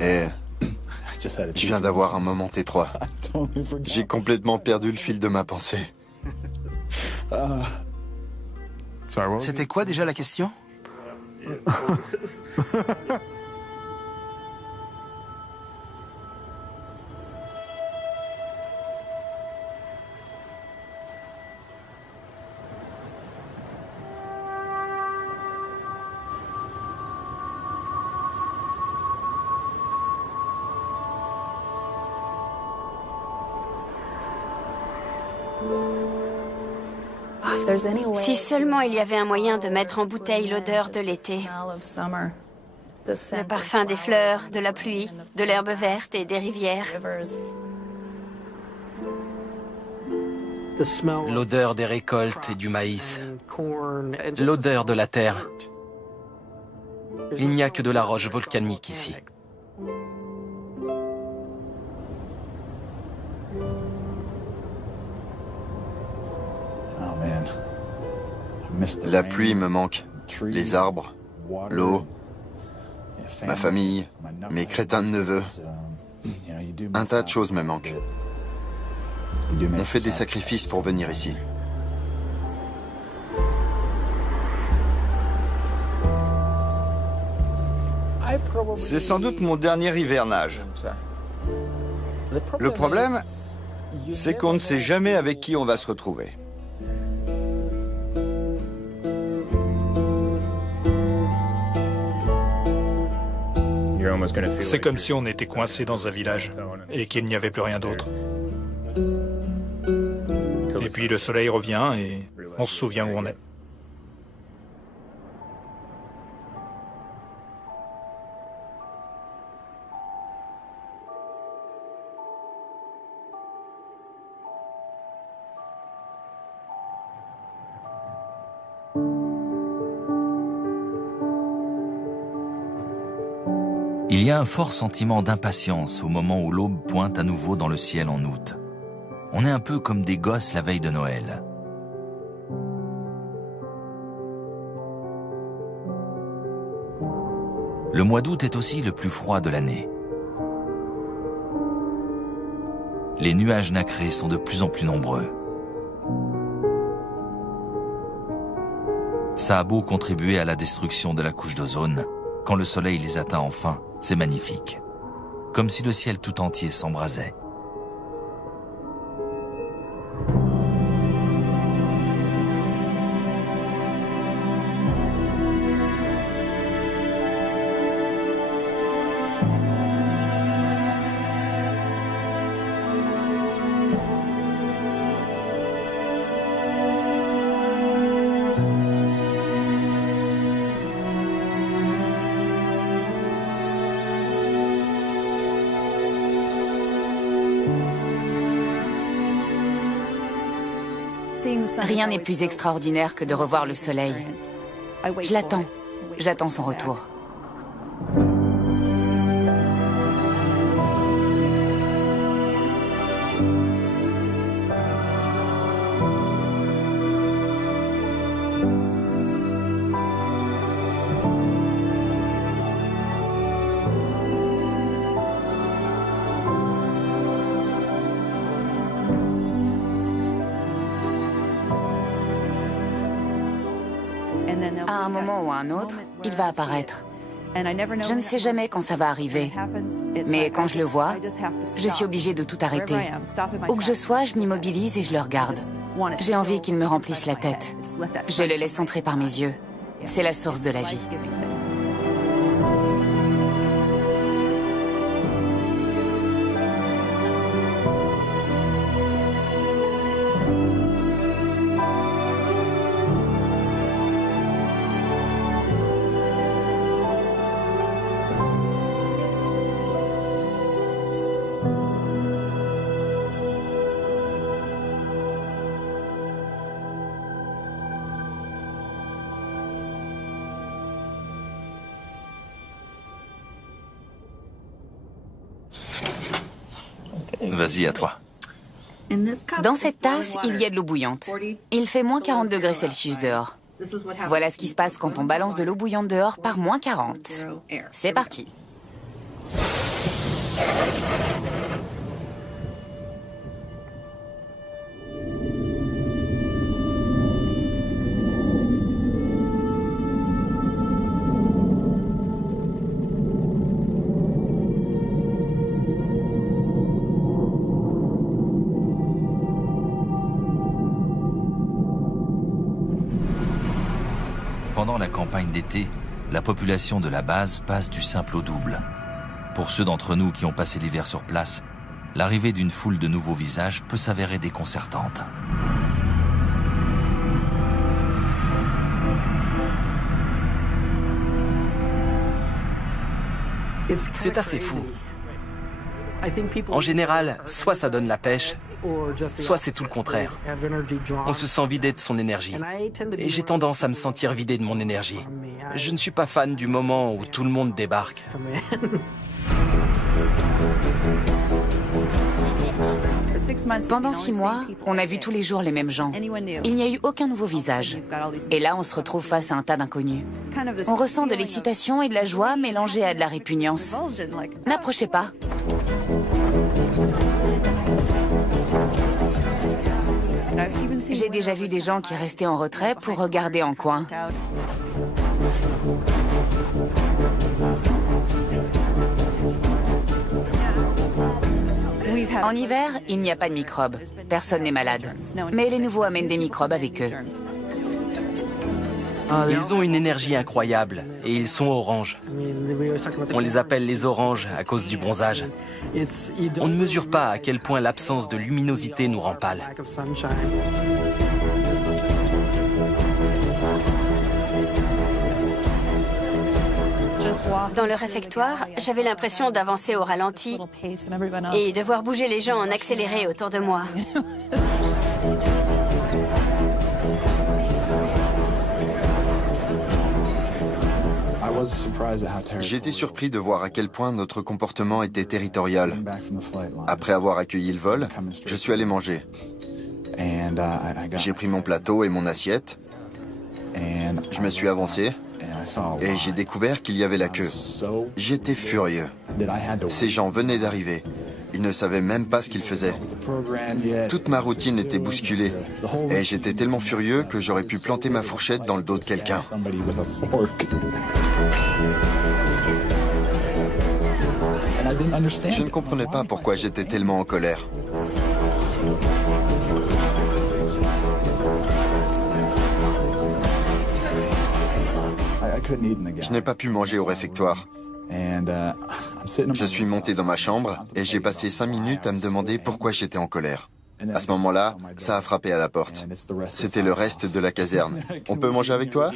Et je viens d'avoir un moment T3. J'ai complètement perdu le fil de ma pensée. C'était quoi déjà la question? Si seulement il y avait un moyen de mettre en bouteille l'odeur de l'été. Le parfum des fleurs, de la pluie, de l'herbe verte et des rivières. L'odeur des récoltes et du maïs. L'odeur de la terre. Il n'y a que de la roche volcanique ici. La pluie me manque, les arbres, l'eau, ma famille, mes crétins de neveux. Un tas de choses me manquent. On fait des sacrifices pour venir ici. C'est sans doute mon dernier hivernage. Le problème, c'est qu'on ne sait jamais avec qui on va se retrouver. C'est comme si on était coincé dans un village et qu'il n'y avait plus rien d'autre. Et puis le soleil revient et on se souvient où on est. Il y a un fort sentiment d'impatience au moment où l'aube pointe à nouveau dans le ciel en août. On est un peu comme des gosses la veille de Noël. Le mois d'août est aussi le plus froid de l'année. Les nuages nacrés sont de plus en plus nombreux. Ça a beau contribuer à la destruction de la couche d'ozone, quand le soleil les atteint enfin, c'est magnifique. Comme si le ciel tout entier s'embrasait. Rien n'est plus extraordinaire que de revoir le soleil. Je l'attends. J'attends son retour. À un moment ou à un autre, il va apparaître. Je ne sais jamais quand ça va arriver, mais quand je le vois, je suis obligée de tout arrêter. Où que je sois, je m'immobilise et je le regarde. J'ai envie qu'il me remplisse la tête. Je le laisse entrer par mes yeux. C'est la source de la vie. Vas-y, à toi. Dans cette tasse, il y a de l'eau bouillante. Il fait moins 40 degrés Celsius dehors. Voilà ce qui se passe quand on balance de l'eau bouillante dehors par moins 40. C'est parti. Pendant la campagne d'été, la population de la base passe du simple au double. Pour ceux d'entre nous qui ont passé l'hiver sur place, l'arrivée d'une foule de nouveaux visages peut s'avérer déconcertante. C'est assez fou. En général, soit ça donne la pêche, soit c'est tout le contraire. On se sent vidé de son énergie. Et j'ai tendance à me sentir vidé de mon énergie. Je ne suis pas fan du moment où tout le monde débarque. Pendant 6 mois, on a vu tous les jours les mêmes gens. Il n'y a eu aucun nouveau visage. Et là, on se retrouve face à un tas d'inconnus. On ressent de l'excitation et de la joie mélangée à de la répugnance. N'approchez pas. J'ai déjà vu des gens qui restaient en retrait pour regarder en coin. En hiver, il n'y a pas de microbes. Personne n'est malade. Mais les nouveaux amènent des microbes avec eux. Ils ont une énergie incroyable et ils sont oranges. On les appelle les oranges à cause du bronzage. On ne mesure pas à quel point l'absence de luminosité nous rend pâles. Dans le réfectoire, j'avais l'impression d'avancer au ralenti et de voir bouger les gens en accéléré autour de moi. J'ai été surpris de voir à quel point notre comportement était territorial. Après avoir accueilli le vol, je suis allé manger. J'ai pris mon plateau et mon assiette. Je me suis avancé et j'ai découvert qu'il y avait la queue. J'étais furieux. Ces gens venaient d'arriver. Ils ne savaient même pas ce qu'ils faisaient. Toute ma routine était bousculée. Et j'étais tellement furieux que j'aurais pu planter ma fourchette dans le dos de quelqu'un. Je ne comprenais pas pourquoi j'étais tellement en colère. Je n'ai pas pu manger au réfectoire. Je suis monté dans ma chambre et j'ai passé 5 minutes à me demander pourquoi j'étais en colère. À ce moment-là, ça a frappé à la porte. C'était le reste de la caserne. On peut manger avec toi?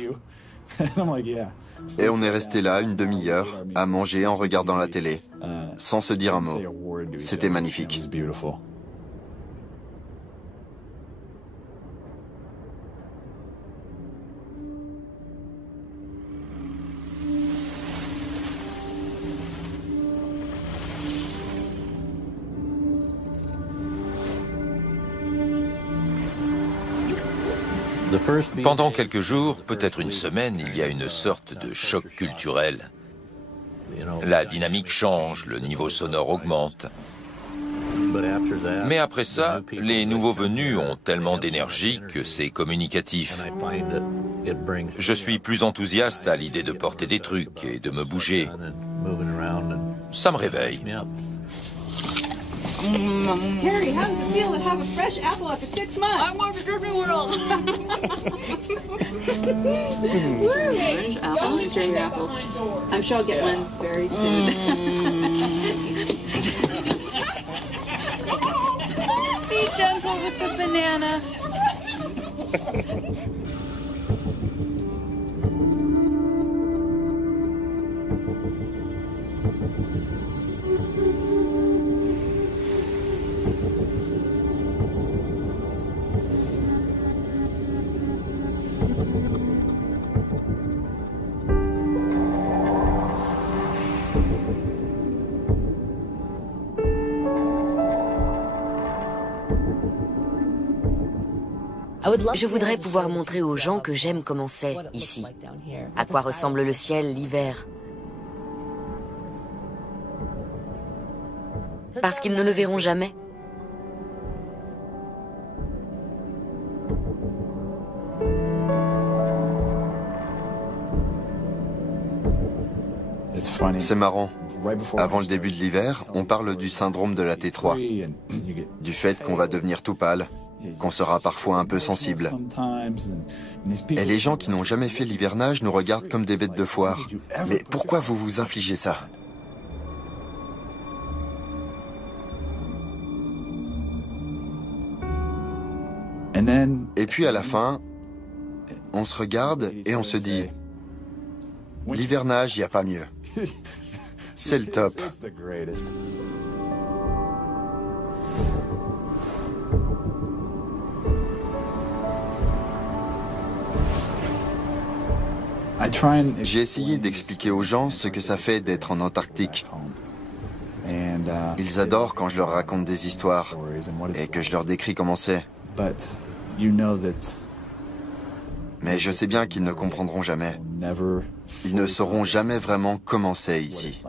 Et on est resté là une demi-heure à manger en regardant la télé, sans se dire un mot. C'était magnifique. Pendant quelques jours, peut-être une semaine, il y a une sorte de choc culturel. La dynamique change, le niveau sonore augmente. Mais après ça, les nouveaux venus ont tellement d'énergie que c'est communicatif. Je suis plus enthousiaste à l'idée de porter des trucs et de me bouger. Ça me réveille. Harry, how does it feel to have a fresh apple after 6 months? I want to Disney World. Orange apple, cherry apple. I'm sure I'll get one very soon. Be gentle with the banana. Je voudrais pouvoir montrer aux gens que j'aime comment c'est ici, à quoi ressemble le ciel l'hiver. Parce qu'ils ne le verront jamais. C'est marrant. Avant le début de l'hiver, on parle du syndrome de la T3, du fait qu'on va devenir tout pâle, qu'on sera parfois un peu sensible. Et les gens qui n'ont jamais fait l'hivernage nous regardent comme des bêtes de foire. Mais pourquoi vous vous infligez ça? Et puis à la fin, on se regarde et on se dit, l'hivernage, il n'y a pas mieux. C'est le top. J'ai essayé d'expliquer aux gens ce que ça fait d'être en Antarctique. Ils adorent quand je leur raconte des histoires et que je leur décris comment c'est. Mais je sais bien qu'ils ne comprendront jamais. Ils ne sauront jamais vraiment comment c'est ici.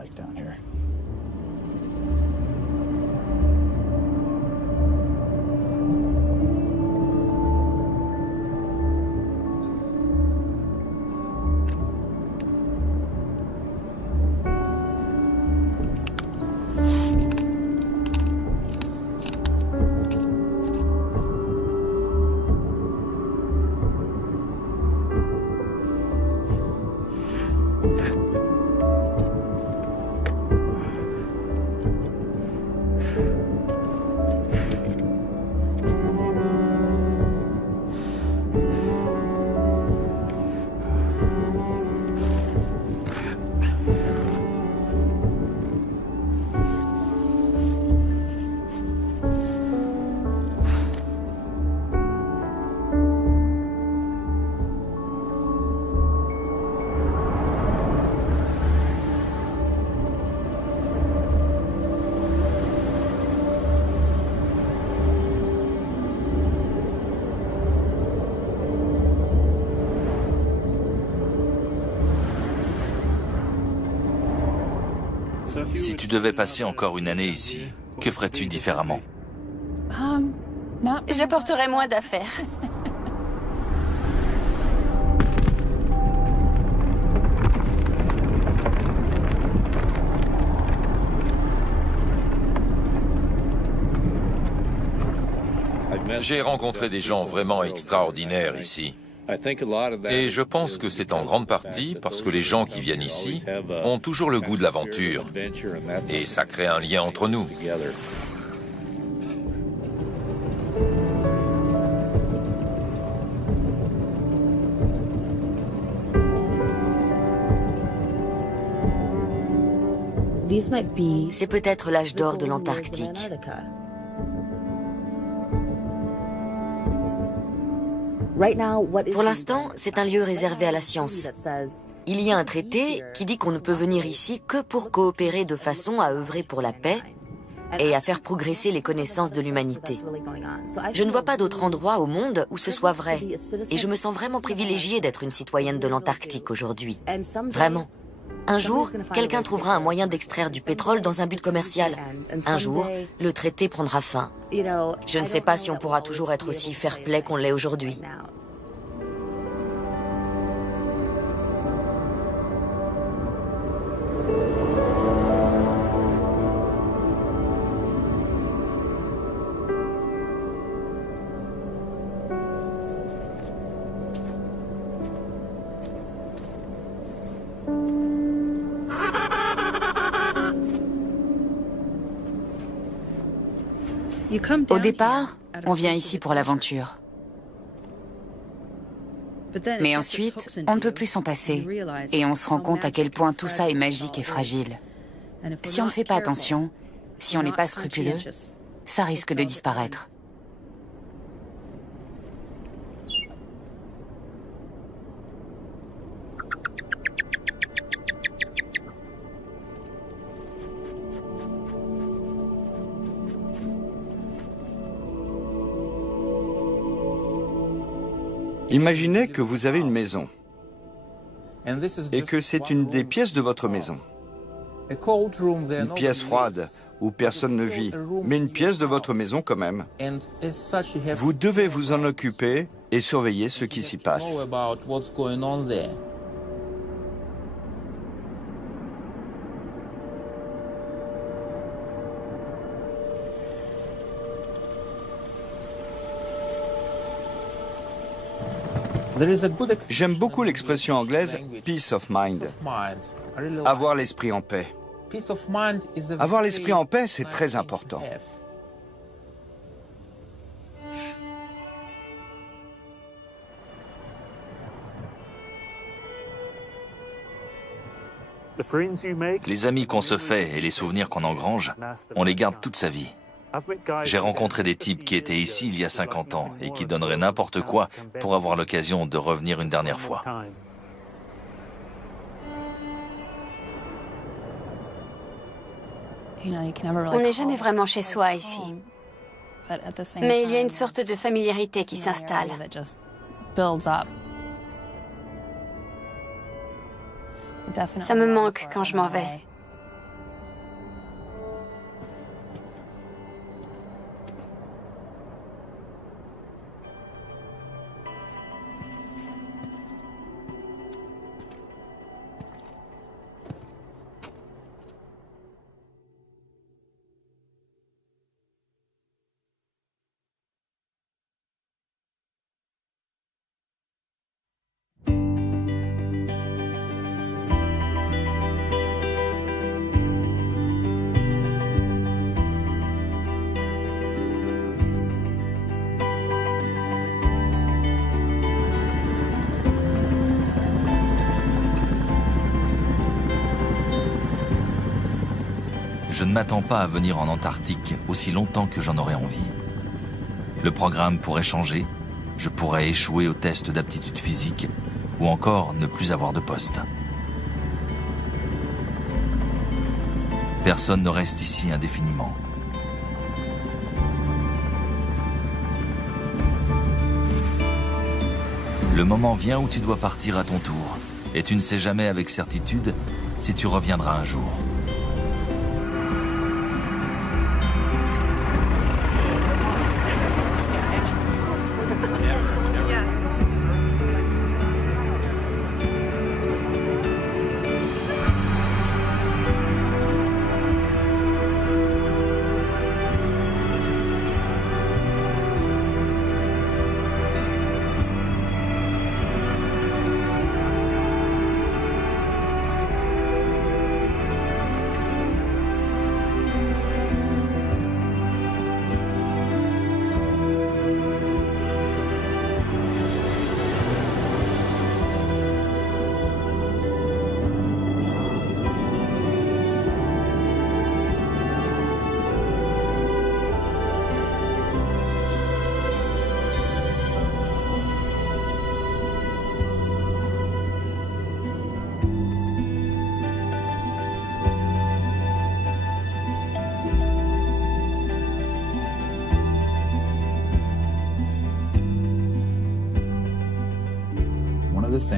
Si tu devais passer encore une année ici, que ferais-tu différemment? J'apporterai moins d'affaires. J'ai rencontré des gens vraiment extraordinaires ici. Et je pense que c'est en grande partie parce que les gens qui viennent ici ont toujours le goût de l'aventure. Et ça crée un lien entre nous. C'est peut-être l'âge d'or de l'Antarctique. Pour l'instant, c'est un lieu réservé à la science. Il y a un traité qui dit qu'on ne peut venir ici que pour coopérer de façon à œuvrer pour la paix et à faire progresser les connaissances de l'humanité. Je ne vois pas d'autre endroit au monde où ce soit vrai. Et je me sens vraiment privilégiée d'être une citoyenne de l'Antarctique aujourd'hui. Vraiment. Un jour, quelqu'un trouvera un moyen d'extraire du pétrole dans un but commercial. Un jour, le traité prendra fin. Je ne sais pas si on pourra toujours être aussi fair-play qu'on l'est aujourd'hui. Au départ, on vient ici pour l'aventure. Mais ensuite, on ne peut plus s'en passer. Et on se rend compte à quel point tout ça est magique et fragile. Si on ne fait pas attention, si on n'est pas scrupuleux, ça risque de disparaître. Imaginez que vous avez une maison et que c'est une des pièces de votre maison. Une pièce froide où personne ne vit, mais une pièce de votre maison quand même. Vous devez vous en occuper et surveiller ce qui s'y passe. J'aime beaucoup l'expression anglaise « peace of mind », avoir l'esprit en paix. Avoir l'esprit en paix, c'est très important. Les amis qu'on se fait et les souvenirs qu'on engrange, on les garde toute sa vie. J'ai rencontré des types qui étaient ici il y a 50 ans et qui donneraient n'importe quoi pour avoir l'occasion de revenir une dernière fois. On n'est jamais vraiment chez soi ici. Mais il y a une sorte de familiarité qui s'installe. Ça me manque quand je m'en vais. Je ne m'attends pas à venir en Antarctique aussi longtemps que j'en aurai envie. Le programme pourrait changer, je pourrais échouer au test d'aptitude physique ou encore ne plus avoir de poste. Personne ne reste ici indéfiniment. Le moment vient où tu dois partir à ton tour et tu ne sais jamais avec certitude si tu reviendras un jour.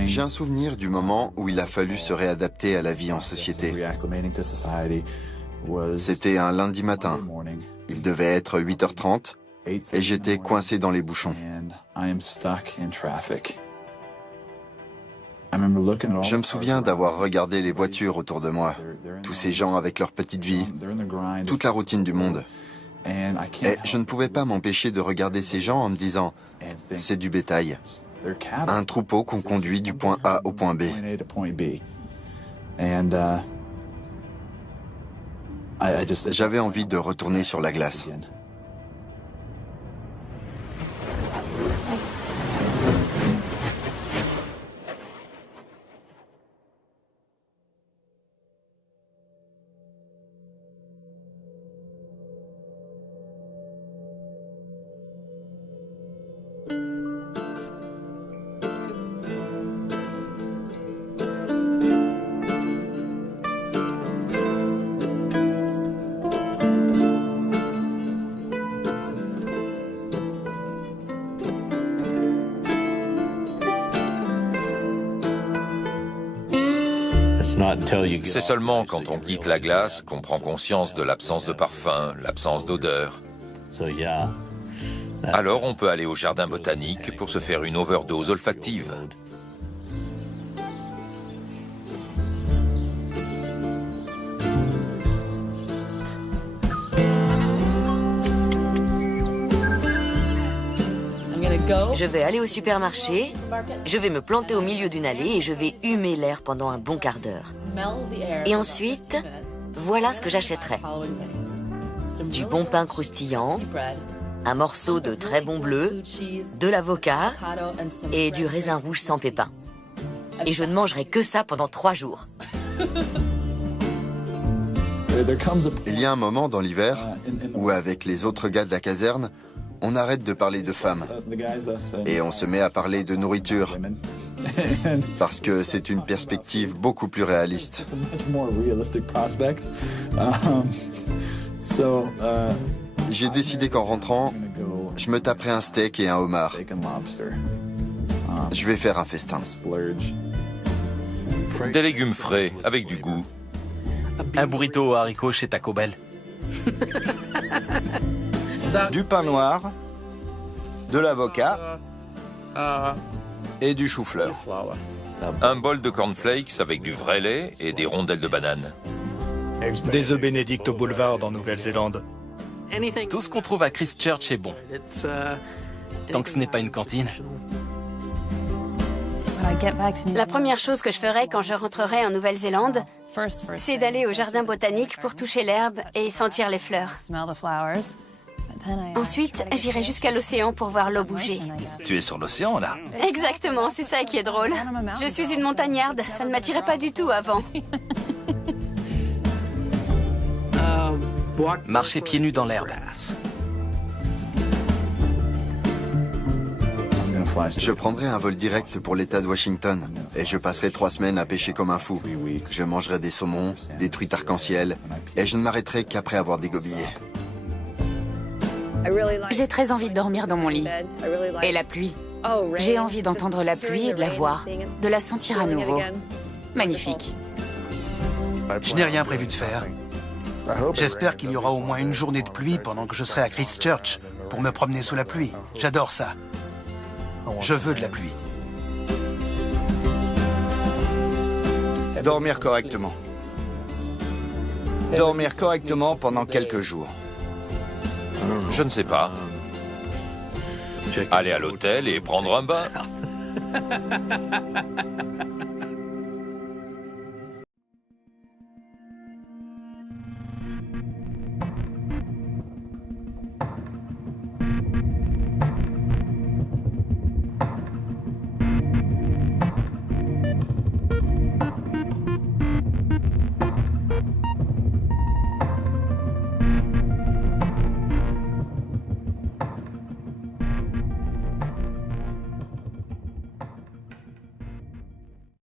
J'ai un souvenir du moment où il a fallu se réadapter à la vie en société. C'était un lundi matin. Il devait être 8h30 et j'étais coincé dans les bouchons. Je me souviens d'avoir regardé les voitures autour de moi, tous ces gens avec leur petite vie, toute la routine du monde. Et je ne pouvais pas m'empêcher de regarder ces gens en me disant « c'est du bétail ». Un troupeau qu'on conduit du point A au point B. J'avais envie de retourner sur la glace. C'est seulement quand on quitte la glace qu'on prend conscience de l'absence de parfum, l'absence d'odeur. Alors on peut aller au jardin botanique pour se faire une overdose olfactive. Je vais aller au supermarché, je vais me planter au milieu d'une allée et je vais humer l'air pendant un bon quart d'heure. Et ensuite, voilà ce que j'achèterai. Du bon pain croustillant, un morceau de très bon bleu, de l'avocat et du raisin rouge sans pépins. Et je ne mangerai que ça pendant 3 jours. Il y a un moment dans l'hiver où, avec les autres gars de la caserne, on arrête de parler de femmes et on se met à parler de nourriture parce que c'est une perspective beaucoup plus réaliste. J'ai décidé qu'en rentrant, je me taperai un steak et un homard. Je vais faire un festin. Des légumes frais, avec du goût. Un burrito aux haricots chez Taco Bell. Du pain noir, de l'avocat et du chou-fleur. Un bol de cornflakes avec du vrai lait et des rondelles de banane. Des œufs bénédicts au boulevard en Nouvelle-Zélande. Tout ce qu'on trouve à Christchurch est bon. Tant que ce n'est pas une cantine. La première chose que je ferai quand je rentrerai en Nouvelle-Zélande, c'est d'aller au jardin botanique pour toucher l'herbe et sentir les fleurs. Ensuite, j'irai jusqu'à l'océan pour voir l'eau bouger. Tu es sur l'océan, là? Exactement, c'est ça qui est drôle. Je suis une montagnarde, ça ne m'attirait pas du tout avant. Marcher pieds nus dans l'herbe. Je prendrai un vol direct pour l'État de Washington et je passerai 3 semaines à pêcher comme un fou. Je mangerai des saumons, des truites arc-en-ciel et je ne m'arrêterai qu'après avoir dégobillé. J'ai très envie de dormir dans mon lit. Et la pluie. J'ai envie d'entendre la pluie et de la voir, de la sentir à nouveau. Magnifique. Je n'ai rien prévu de faire. J'espère qu'il y aura au moins une journée de pluie pendant que je serai à Christchurch pour me promener sous la pluie. J'adore ça. Je veux de la pluie. Dormir correctement. Dormir correctement pendant quelques jours. Je ne sais pas. Aller à l'hôtel et prendre un bain.